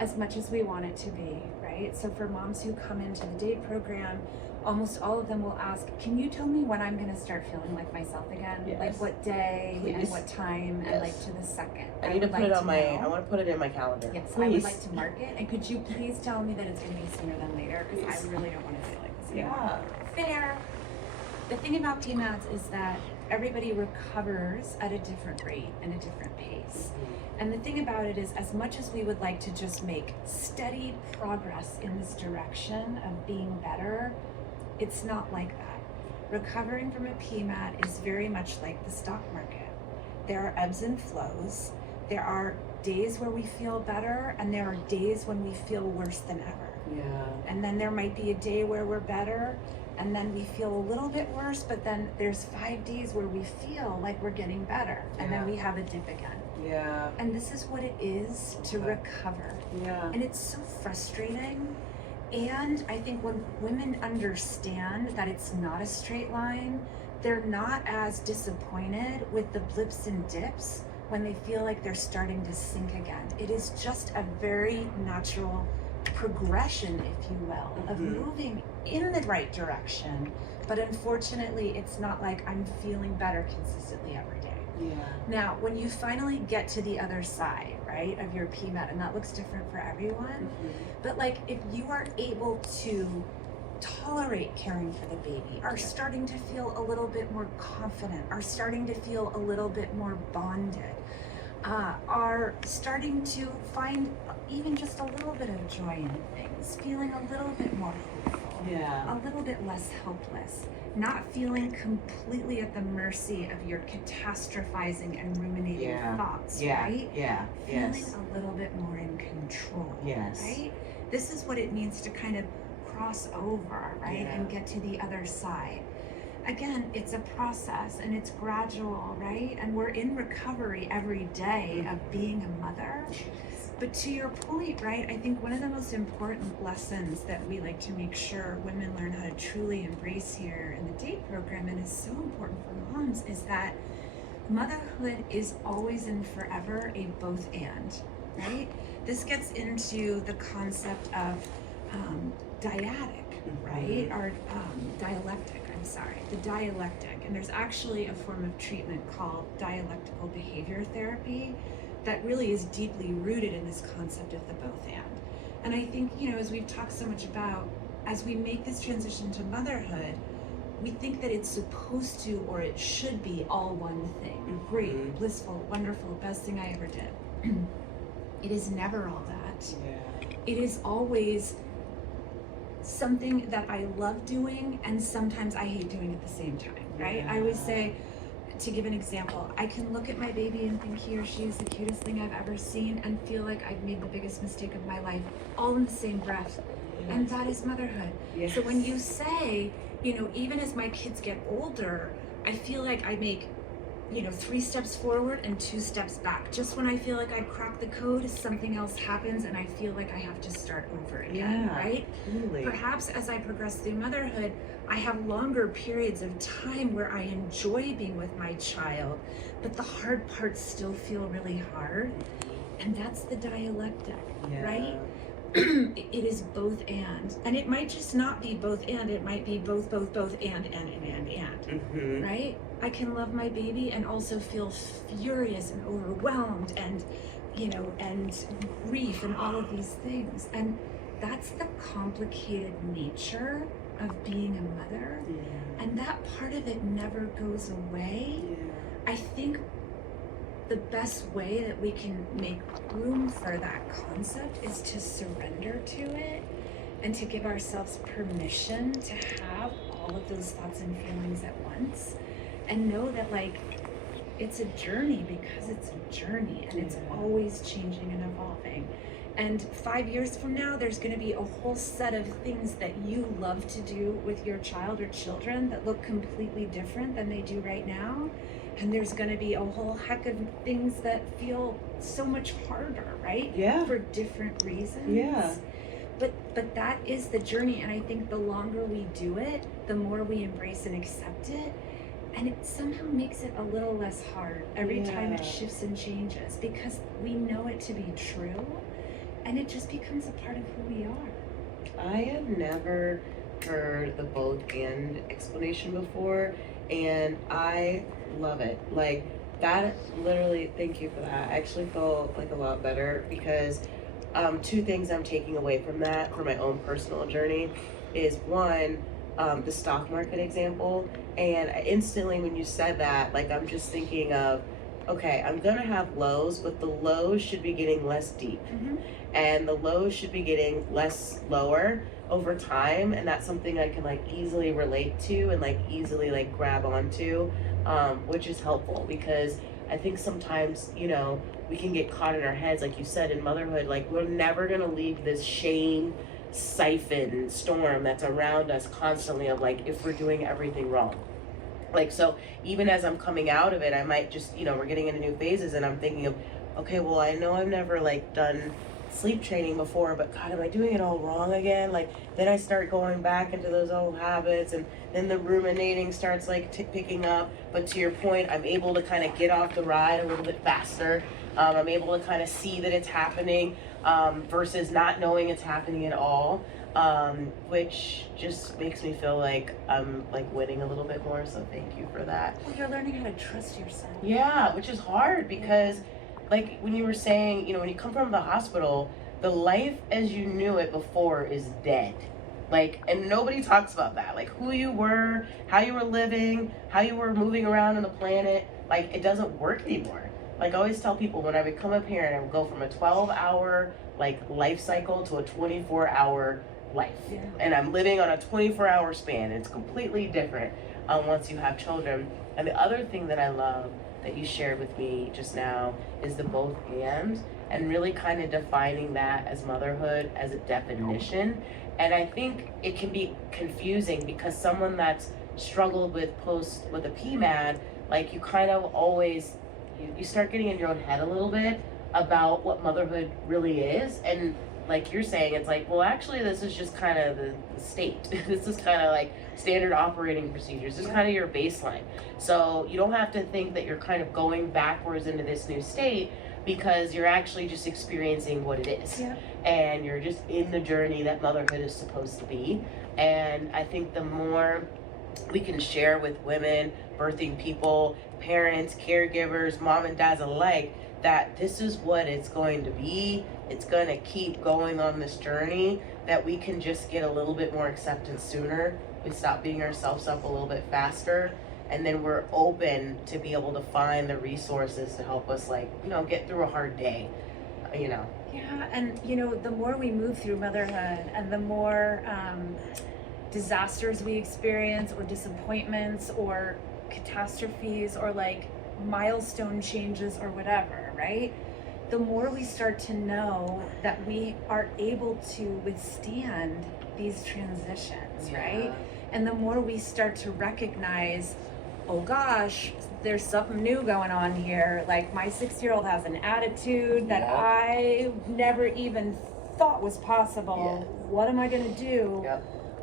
as much as we want it to be, right? So for moms who come into the DATE program, almost all of them will ask, can you tell me when I'm going to start feeling like myself again? Like what day and what time and like to the second. I need to put it on I want to put it in my calendar. Yes, I would like to mark it. And could you please tell me that it's going to be sooner than later? Because I really don't want to feel like this anymore. Fair. The thing about PMADs is that everybody recovers at a different rate and a different pace. And the thing about it is, as much as we would like to just make steady progress in this direction of being better, it's not like that. Recovering from a PMAD is very much like the stock market. There are ebbs and flows. There are days where we feel better, and there are days when we feel worse than ever. And then there might be a day where we're better, and then we feel a little bit worse, but then there's 5 days where we feel like we're getting better, and then we have a dip again. And this is what it is to recover. And it's so frustrating. And I think when women understand that it's not a straight line, they're not as disappointed with the blips and dips when they feel like they're starting to sink again. It is just a very natural progression, if you will, of moving in the right direction. But unfortunately, it's not like I'm feeling better consistently every day. Now, when you finally get to the other side, right, of your PMAD, and that looks different for everyone, but like if you are able to tolerate caring for the baby, are starting to feel a little bit more confident, are starting to feel a little bit more bonded, are starting to find even just a little bit of joy in things, feeling a little bit more hopeful, Yeah. a little bit less helpless, not feeling completely at the mercy of your catastrophizing and ruminating thoughts, right? Yeah. Feeling Yes. a little bit more in control, Yes. right? This is what it means to kind of cross over, right? Yeah. And get to the other side. Again, it's a process and it's gradual, right? And we're in recovery every day of being a mother. But to your point, right, I think one of the most important lessons that we like to make sure women learn how to truly embrace here in the DATE program, and is so important for moms, is that motherhood is always and forever a both and, right? This gets into the concept of dyadic, right? Or dialectic, I'm sorry, the dialectic. And there's actually a form of treatment called dialectical behavior therapy that really is deeply rooted in this concept of the both and I think, you know, as we've talked so much about, as we make this transition to motherhood, we think that it's supposed to, or it should be, all one thing. Great, blissful, wonderful, best thing I ever did. It is never all that. It is always something that I love doing and sometimes I hate doing at the same time, right? I always say, to give an example, I can look at my baby and think he or she is the cutest thing I've ever seen and feel like I've made the biggest mistake of my life, all in the same breath. And that is motherhood. So when you say, you know, even as my kids get older, I feel like I make, you know, 3 steps forward and 2 steps back. Just when I feel like I've cracked the code, something else happens and I feel like I have to start over again, right? Totally. Perhaps as I progress through motherhood, I have longer periods of time where I enjoy being with my child, but the hard parts still feel really hard. And that's the dialectic, right? It is both and it might just not be both and, it might be both and, right? I can love my baby and also feel furious and overwhelmed and, you know, and grief and all of these things. And that's the complicated nature of being a mother. And that part of it never goes away. I think the best way that we can make room for that concept is to surrender to it and to give ourselves permission to have all of those thoughts and feelings at once, and know that, like, it's a journey because it's a journey and it's always changing and evolving. And 5 years from now, there's going to be a whole set of things that you love to do with your child or children that look completely different than they do right now. And there's going to be a whole heck of things that feel so much harder, right? For different reasons. But that is the journey. And I think the longer we do it, the more we embrace and accept it. And it somehow makes it a little less hard every time it shifts and changes, because we know it to be true. And it just becomes a part of who we are. I have never heard the both and explanation before, and I love it. Like, that, literally, thank you for that. I actually feel like a lot better, because 2 things I'm taking away from that for my own personal journey is, one, the stock market example. And instantly when you said that, like, I'm just thinking of, okay, I'm gonna have lows, but the lows should be getting less deep. And the lows should be getting less lower over time, and that's something I can, like, easily relate to and, like, easily, like, grab onto, which is helpful, because I think sometimes, you know, we can get caught in our heads, like you said, in motherhood, like, we're never gonna leave this shame siphon storm that's around us constantly of, like, if we're doing everything wrong. Like, so even as I'm coming out of it, I might just, you know, we're getting into new phases, and I'm thinking of, okay, well, I know I've never, like, done sleep training before, but God, am I doing it all wrong again? Like, then I start going back into those old habits, and then the ruminating starts, like, picking up. But to your point, I'm able to kind of get off the ride a little bit faster. I'm able to kind of see that it's happening, versus not knowing it's happening at all, which just makes me feel like I'm, like, winning a little bit more. So thank you for that. Well, you're learning how to trust yourself. Yeah, which is hard, because like when you were saying, you know, when you come from the hospital, the life as you knew it before is dead. Like, and nobody talks about that. Like, who you were, how you were living, how you were moving around on the planet, like, it doesn't work anymore. Like, I always tell people, when I would come up here and I would go from a 12-hour, like, life cycle to a 24-hour life. Yeah. And I'm living on a 24-hour span. It's completely different once you have children. And the other thing that I love that you shared with me just now is the both and really kind of defining that as motherhood as a definition. And I think it can be confusing because someone that's struggled with a PMAD, like you kind of always, you start getting in your own head a little bit about what motherhood really is. And like you're saying, it's like, well, actually, this is just kind of the state. This is kind of like standard operating procedures. This is kind of your baseline. So you don't have to think that you're kind of going backwards into this new state, because you're actually just experiencing what it is. Yeah. And you're just in the journey that motherhood is supposed to be. And I think the more we can share with women, birthing people, parents, caregivers, mom and dads alike, that this is what it's going to be. It's going to keep going on this journey, that we can just get a little bit more acceptance sooner. We stop beating ourselves up a little bit faster. And then we're open to be able to find the resources to help us, like, you know, get through a hard day, you know. Yeah, and you know, the more we move through motherhood and the more disasters we experience, or disappointments, or catastrophes, or like milestone changes, or whatever, right? The more we start to know that we are able to withstand these transitions, right? And the more we start to recognize, oh gosh, there's something new going on here. Like my 6-year-old has an attitude that I never even thought was possible. What am I gonna do?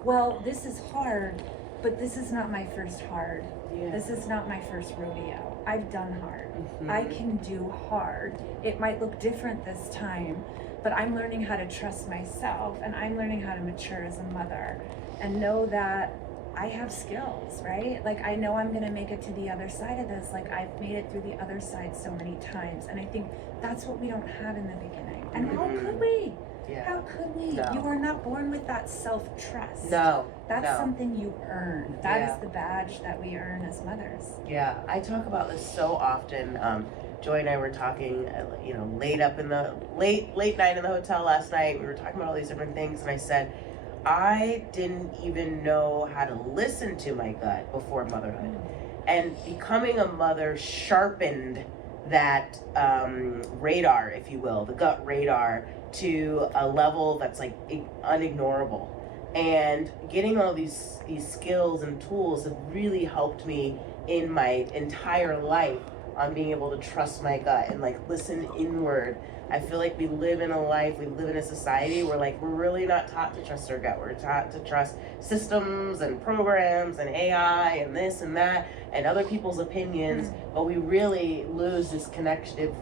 Well, this is hard, but this is not my first hard. This is not my first rodeo. I've done hard. I can do hard. It might look different this time, but I'm learning how to trust myself, and I'm learning how to mature as a mother and know that I have skills, right? Like I know I'm gonna make it to the other side of this. Like I've made it through the other side so many times. And I think that's what we don't have in the beginning. And how could we? How could we? No. You are not born with that self-trust. No. That's something you earn. That is the badge that we earn as mothers. Yeah, I talk about this so often. Joy and I were talking, you know, late night in the hotel last night. We were talking about all these different things, and I said, I didn't even know how to listen to my gut before motherhood. And becoming a mother sharpened that radar, if you will, the gut radar, to a level that's like unignorable. And getting all these skills and tools have really helped me in my entire life on being able to trust my gut and like listen inward. I feel like we live in a society where like we're really not taught to trust our gut. We're taught to trust systems and programs and AI and this and that and other people's opinions, but we really lose this connected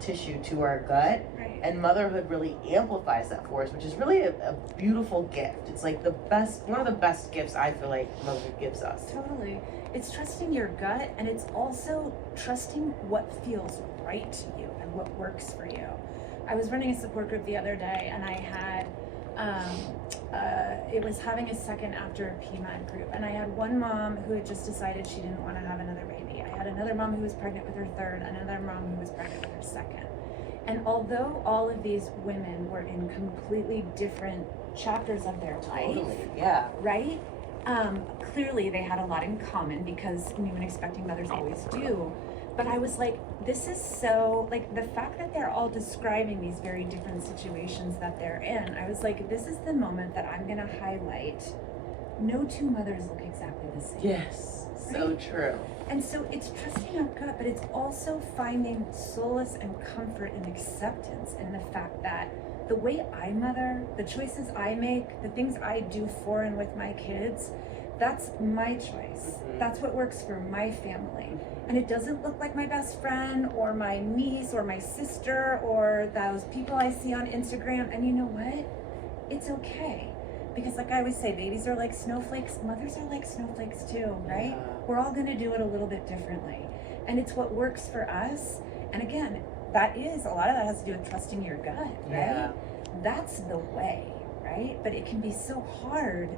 tissue to our gut. Right. And motherhood really amplifies that for us, which is really a beautiful gift. It's like one of the best gifts I feel like motherhood gives us. Totally. It's trusting your gut, and it's also trusting what feels right to you and what works for you. I was running a support group the other day, and I had, it was having a second after a PMAD group, and I had one mom who had just decided she didn't want to have another baby. I had another mom who was pregnant with her third, and another mom who was pregnant with her second. And although all of these women were in completely different chapters of their life, right? Clearly they had a lot in common because new and expecting mothers always do. But I was like, this is so, like the fact that they're all describing these very different situations that they're in, I was like, this is the moment that I'm gonna highlight. No two mothers look exactly the same. Yes, right? So true. And so it's trusting our gut, but it's also finding solace and comfort and acceptance in the fact that the way I mother, the choices I make, the things I do for and with my kids, that's my choice. That's what works for my family. And it doesn't look like my best friend or my niece or my sister or those people I see on Instagram. And you know what? It's okay. Because like I always say, babies are like snowflakes, mothers are like snowflakes too, right? We're all gonna do it a little bit differently. And it's what works for us. And again, a lot of that has to do with trusting your gut, right? That's the way, right? But it can be so hard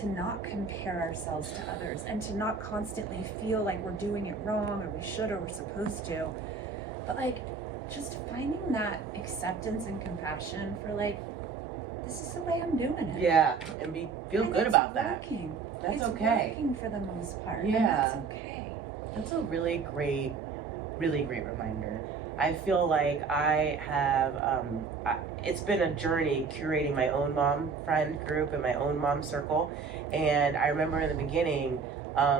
to not compare ourselves to others and to not constantly feel like we're doing it wrong or we should or we're supposed to. But like just finding that acceptance and compassion for like, this is the way I'm doing it. Yeah, and feel And good it's about that. working. That's It's okay. working for the most part. Yeah. And that's okay. That's a really great reminder. I feel like I have, it's been a journey curating my own mom friend group and my own mom circle. And I remember in the beginning,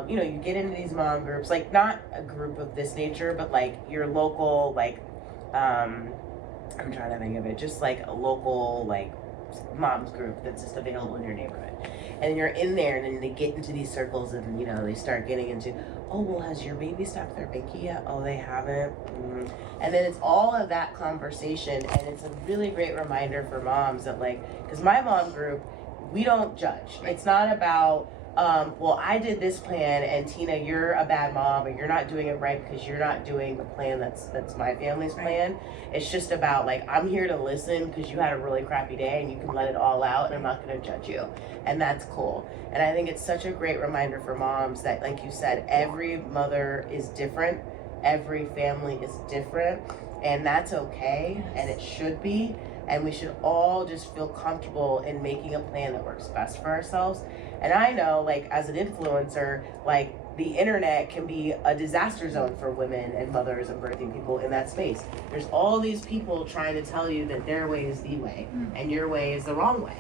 you get into these mom groups, like not a group of this nature, but like your local, like, I'm trying to think of it, just like a local, like, moms group that's just available in your neighborhood. And you're in there, and then they get into these circles, and they start getting into, oh, well, has your baby stopped their binky yet? Oh, they haven't. And then it's all of that conversation, and it's a really great reminder for moms that, like, because my mom group, we don't judge. It's not about, well, I did this plan, and Tina, you're a bad mom, or you're not doing it right because you're not doing the plan that's my family's plan. It's just about, like, I'm here to listen because you had a really crappy day, and you can let it all out, and I'm not going to judge you. And that's cool. And I think it's such a great reminder for moms that, like you said, every mother is different, every family is different, and that's okay, and it should be. And we should all just feel comfortable in making a plan that works best for ourselves. And I know, like, as an influencer, like, the internet can be a disaster zone for women and mothers and birthing people in that space. There's all these people trying to tell you that their way is the way and your way is the wrong way,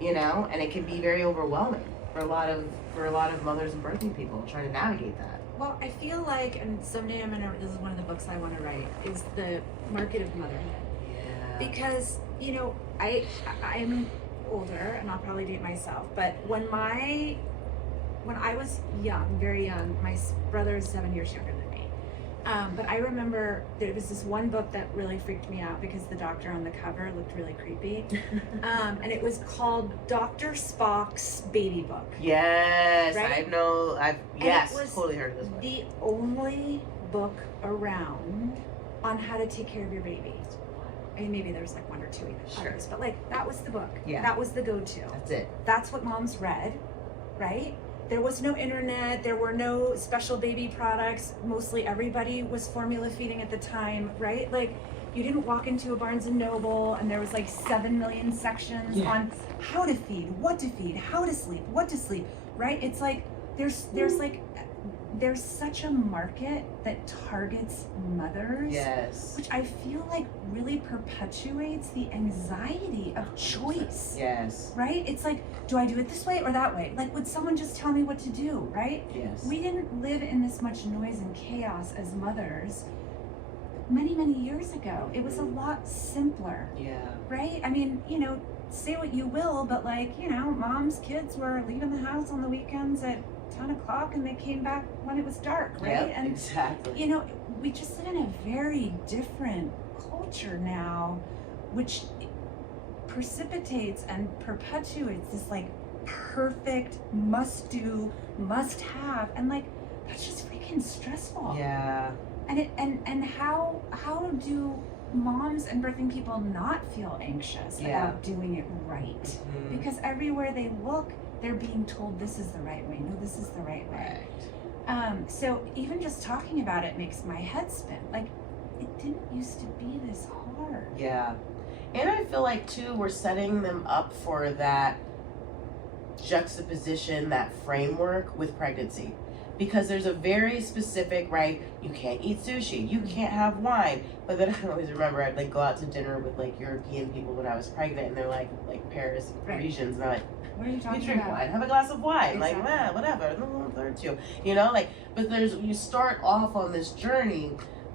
and it can be very overwhelming for a lot of mothers and birthing people trying to navigate that. Well, I feel like, and someday this is one of the books I want to write, is the market of motherhood. Yeah. Because, I'm older, and I'll probably date myself, but when I was young, very young, my brother is 7 years younger than me. But I remember there was this one book that really freaked me out because the doctor on the cover looked really creepy. And it was called Dr. Spock's Baby Book. Yes, Right? I've totally heard of this one. The only book around on how to take care of your baby. I mean, maybe there's like one or two even others, but like that was the book. Yeah. That was the go-to. That's it. That's what moms read, right? There was no internet, there were no special baby products. Mostly everybody was formula feeding at the time, right? Like, you didn't walk into a Barnes and Noble and there was like 7 million sections on how to feed, what to feed, how to sleep, what to sleep, right? It's like there's such a market that targets mothers, which I feel like really perpetuates the anxiety of choice. Yes. Right? It's like, do I do it this way or that way? Like, would someone just tell me what to do, right? Yes. We didn't live in this much noise and chaos as mothers many, many years ago. It was a lot simpler. Yeah. Right? I mean, say what you will, but like, moms, kids were leaving the house on the weekends at 10 o'clock and they came back when it was dark, right? Yep, and exactly. we just live in a very different culture now, which precipitates and perpetuates this like perfect must do, must have, and like that's just freaking stressful. Yeah. And how do moms and birthing people not feel anxious about doing it right? Mm-hmm. Because everywhere they look, they're being told this is the right way. No, this is the right way. Right. So even just talking about it makes my head spin. Like, it didn't used to be this hard. Yeah. And I feel like, too, we're setting them up for that juxtaposition, that framework with pregnancy. Because there's a very specific, right, you can't eat sushi, you can't have wine. But then I always remember I'd like go out to dinner with like European people when I was pregnant, and they're like Paris, Parisians, and I'm like, what are you talking you drink about? wine, have a glass of wine. Exactly. Like, whatever, no, third two. But you start off on this journey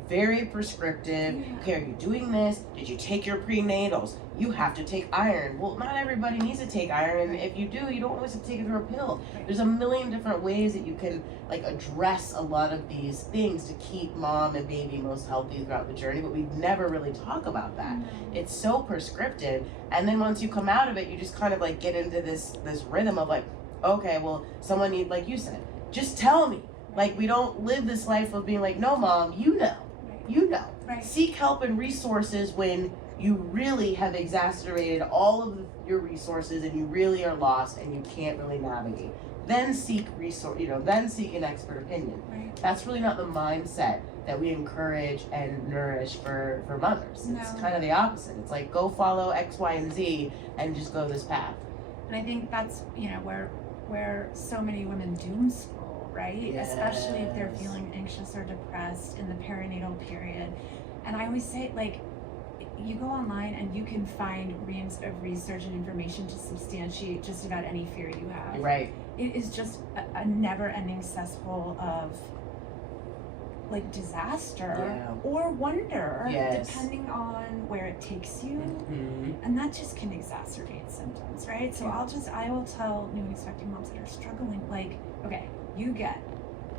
very prescriptive. Okay, are you doing this? Did you take your prenatals? You have to take iron. Well, not everybody needs to take iron, and if you do, you don't always have to take it through a pill. There's a million different ways that you can like address a lot of these things to keep mom and baby most healthy throughout the journey, but we never really talk about that. It's so prescriptive, and then once you come out of it, you just kind of like get into this rhythm of like, okay, well, someone needs, like you said, just tell me. Like, we don't live this life of being like, no, mom, you know. Right. Seek help and resources when you really have exacerbated all of your resources and you really are lost and you can't really navigate. Then seek then seek an expert opinion. Right. That's really not the mindset that we encourage and nourish for mothers. It's No. kind of the opposite. It's like, go follow X, Y, and Z and just go this path. And I think that's, where so many women doom scroll, right? Yes. Especially if they're feeling anxious or depressed in the perinatal period. And I always say, like, you go online and you can find reams of research and information to substantiate just about any fear you have. Right. It is just a never-ending cesspool of, like, disaster Yeah. or wonder, Yes. depending on where it takes you. Mm-hmm. And that just can exacerbate symptoms, right? So I will tell new and expecting moms that are struggling, like, okay, you get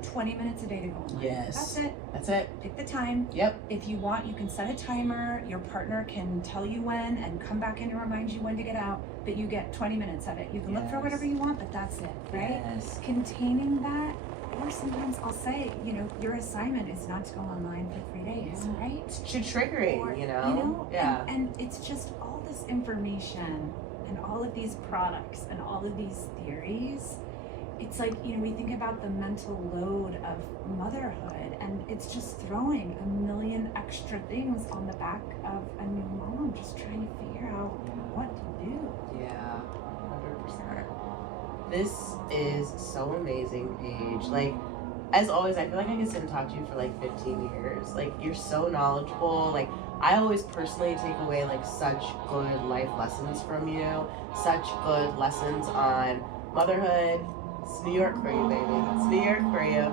20 minutes a day to go online. Yes. That's it. That's it. Pick the time. Yep. If you want, you can set a timer. Your partner can tell you when and come back in and remind you when to get out, but you get 20 minutes of it. You can look for Yes. whatever you want, but that's it, right? Yes. Containing that, or sometimes I'll say, your assignment is not to go online for 3 days, right? It's triggering, Or, Yeah. and it's just all this information and all of these products and all of these theories. It's like, we think about the mental load of motherhood, and it's just throwing a million extra things on the back of a new mom, just trying to figure out what to do. Yeah, 100%. This is so amazing, Paige. Like, as always, I feel like I can sit and talk to you for like 15 years. Like, you're so knowledgeable. Like, I always personally take away like such good life lessons from you, such good lessons on motherhood. It's New York for you, baby. It's New York for you.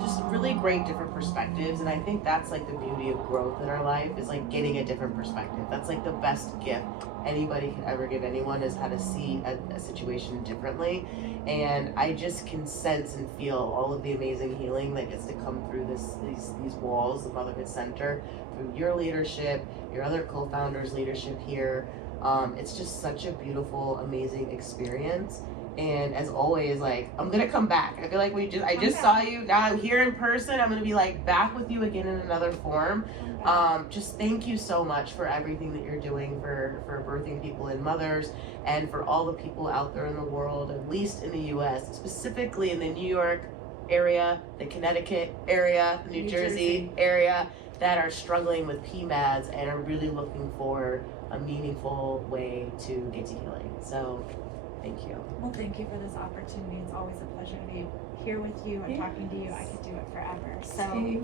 Just really great different perspectives, and I think that's like the beauty of growth in our life, is like getting a different perspective. That's like the best gift anybody can ever give anyone, is how to see a situation differently. And I just can sense and feel all of the amazing healing that gets to come through these walls, the Motherhood Center, through your leadership, your other co-founders' leadership here. It's just such a beautiful, amazing experience. And as always, like, I'm gonna come back. I feel like I just saw you. Now I'm here in person. I'm gonna be like back with you again in another form. Just thank you so much for everything that you're doing for birthing people and mothers, and for all the people out there in the world, at least in the US, specifically in the New York area, the Connecticut area, the New Jersey area, that are struggling with PMADs and are really looking for a meaningful way to get to healing. So thank you. Well, thank you for this opportunity. It's always a pleasure to be here with you and talking to you. I could do it forever. So,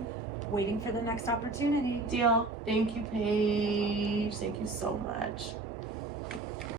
waiting for the next opportunity. Deal. Thank you, Paige. Thank you so much.